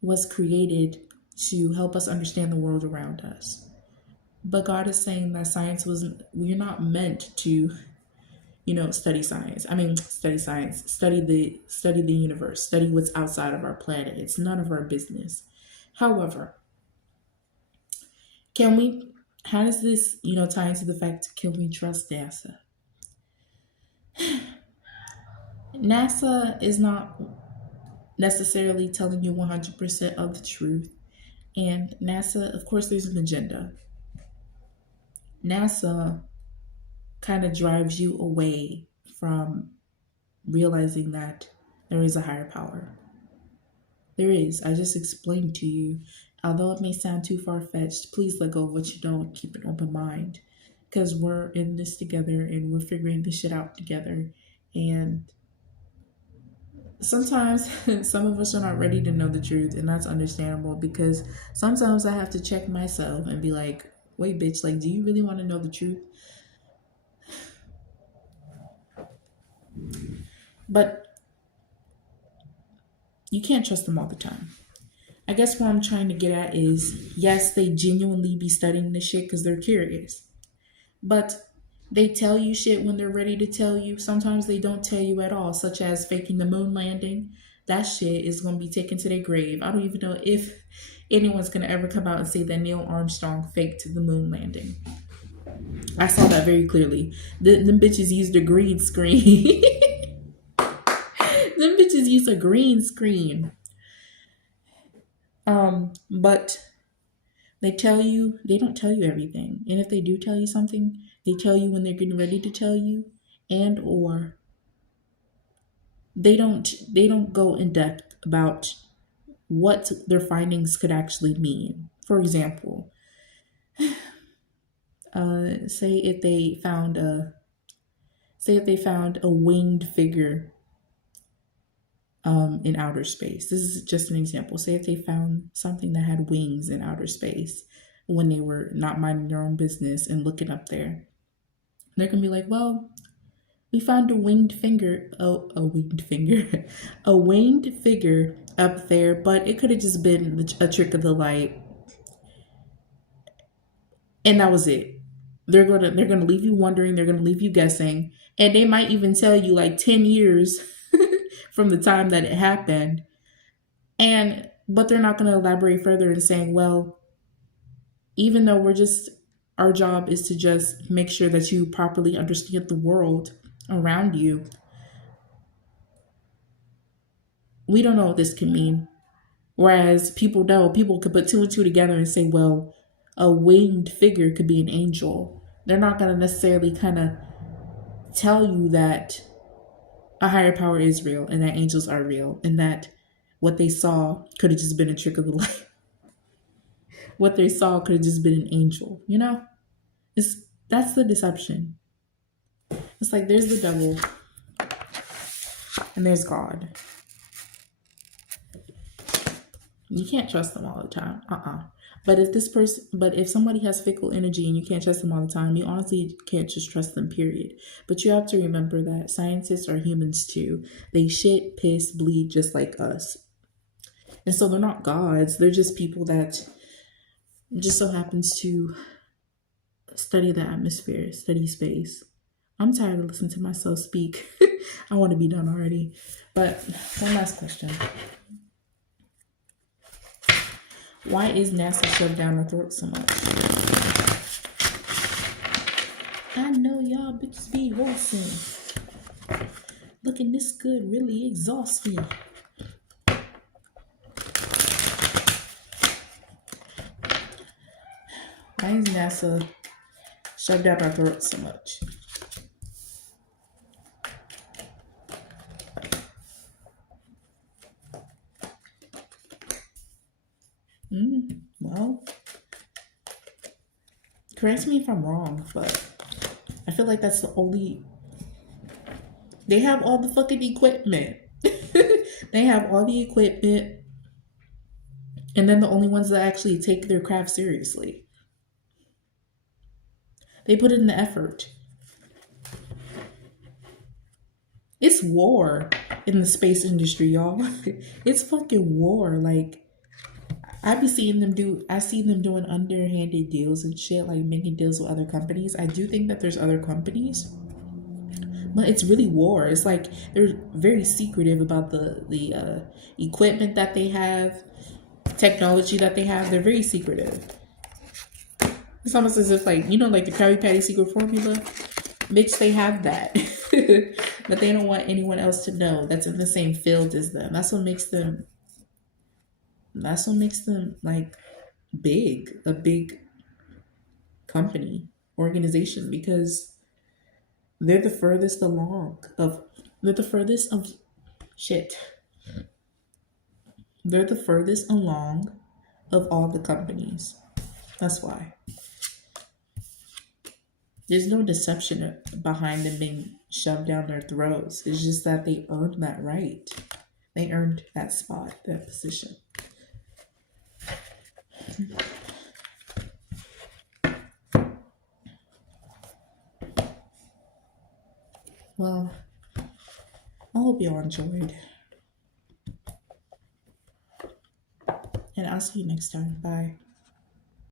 was created to help us understand the world around us. But God is saying that we're not meant to, study science. Study the universe, study what's outside of our planet. It's none of our business. However, how does this, tie into the fact, can we trust NASA? NASA is not necessarily telling you 100% of the truth. And NASA, of course, there's an agenda. NASA kind of drives you away from realizing that there is a higher power. There is. I just explained to you. Although it may sound too far-fetched, please let go of what you don't. Keep an open mind. Because we're in this together and we're figuring this shit out together. And sometimes some of us are not ready to know the truth, and that's understandable, because sometimes I have to check myself and be like, wait, bitch, do you really want to know the truth? But you can't trust them all the time. I guess what I'm trying to get at is, yes, they genuinely be studying this shit because they're curious. But they tell you shit when they're ready to tell you. Sometimes they don't tell you at all, such as faking the moon landing. That shit is going to be taken to their grave. I don't even know if anyone's going to ever come out and say that Neil Armstrong faked the moon landing. I saw that very clearly. Them bitches used a green screen. Them bitches used a green screen. But they don't tell you everything. And if they do tell you something, they tell you when they're getting ready to tell you, and or they don't go in depth about what their findings could actually mean. For example, say if they found a winged figure in outer space. This is just an example. Say if they found something that had wings in outer space when they were not minding their own business and looking up there. They're gonna be like, well, we found a winged figure up there, but it could have just been a trick of the light. And that was it. They're gonna leave you wondering, they're gonna leave you guessing, and they might even tell you 10 years from the time that it happened. But they're not gonna elaborate further and saying, well, even though our job is to just make sure that you properly understand the world around you, We don't know what this can mean. Whereas people know, people could put two and two together and say, well, a winged figure could be an angel. They're not going to necessarily kind of tell you that a higher power is real and that angels are real and that what they saw could have just been a trick of the light. What they saw could have just been an angel, you know? That's the deception. It's like there's the devil and there's God. You can't trust them all the time. But if somebody has fickle energy and you can't trust them all the time, you honestly can't just trust them, period. But you have to remember that scientists are humans too. They shit, piss, bleed just like us. And so they're not gods. They're just people that just so happens to study the atmosphere, study space. I'm tired of listening to myself speak. I want to be done already. But one last question. Why is NASA shoved down our throat so much? I know y'all bitches be horsing. Looking this good really exhausts me. Why is NASA shoved down our throat so much? Well, correct me if I'm wrong, but I feel like that's the only... They have all the fucking equipment. They have all the equipment. And then the only ones that actually take their craft seriously. They put in the effort. It's war in the space industry, y'all. It's fucking war. Like, I see them doing underhanded deals and shit, like making deals with other companies. I do think that there's other companies, but it's really war. It's like they're very secretive about the equipment that they have, technology that they have. They're very secretive. It's almost as if, like, you know, like the Krabby Patty secret formula, bitch, they have that. But they don't want anyone else to know that's in the same field as them. That's what makes them like a big company, organization, because they're the furthest along of They're the furthest along of all the companies. That's why. There's no deception behind them being shoved down their throats. It's just that they earned that right. They earned that spot, that position. Well, I hope y'all enjoyed. And I'll see you next time. Bye.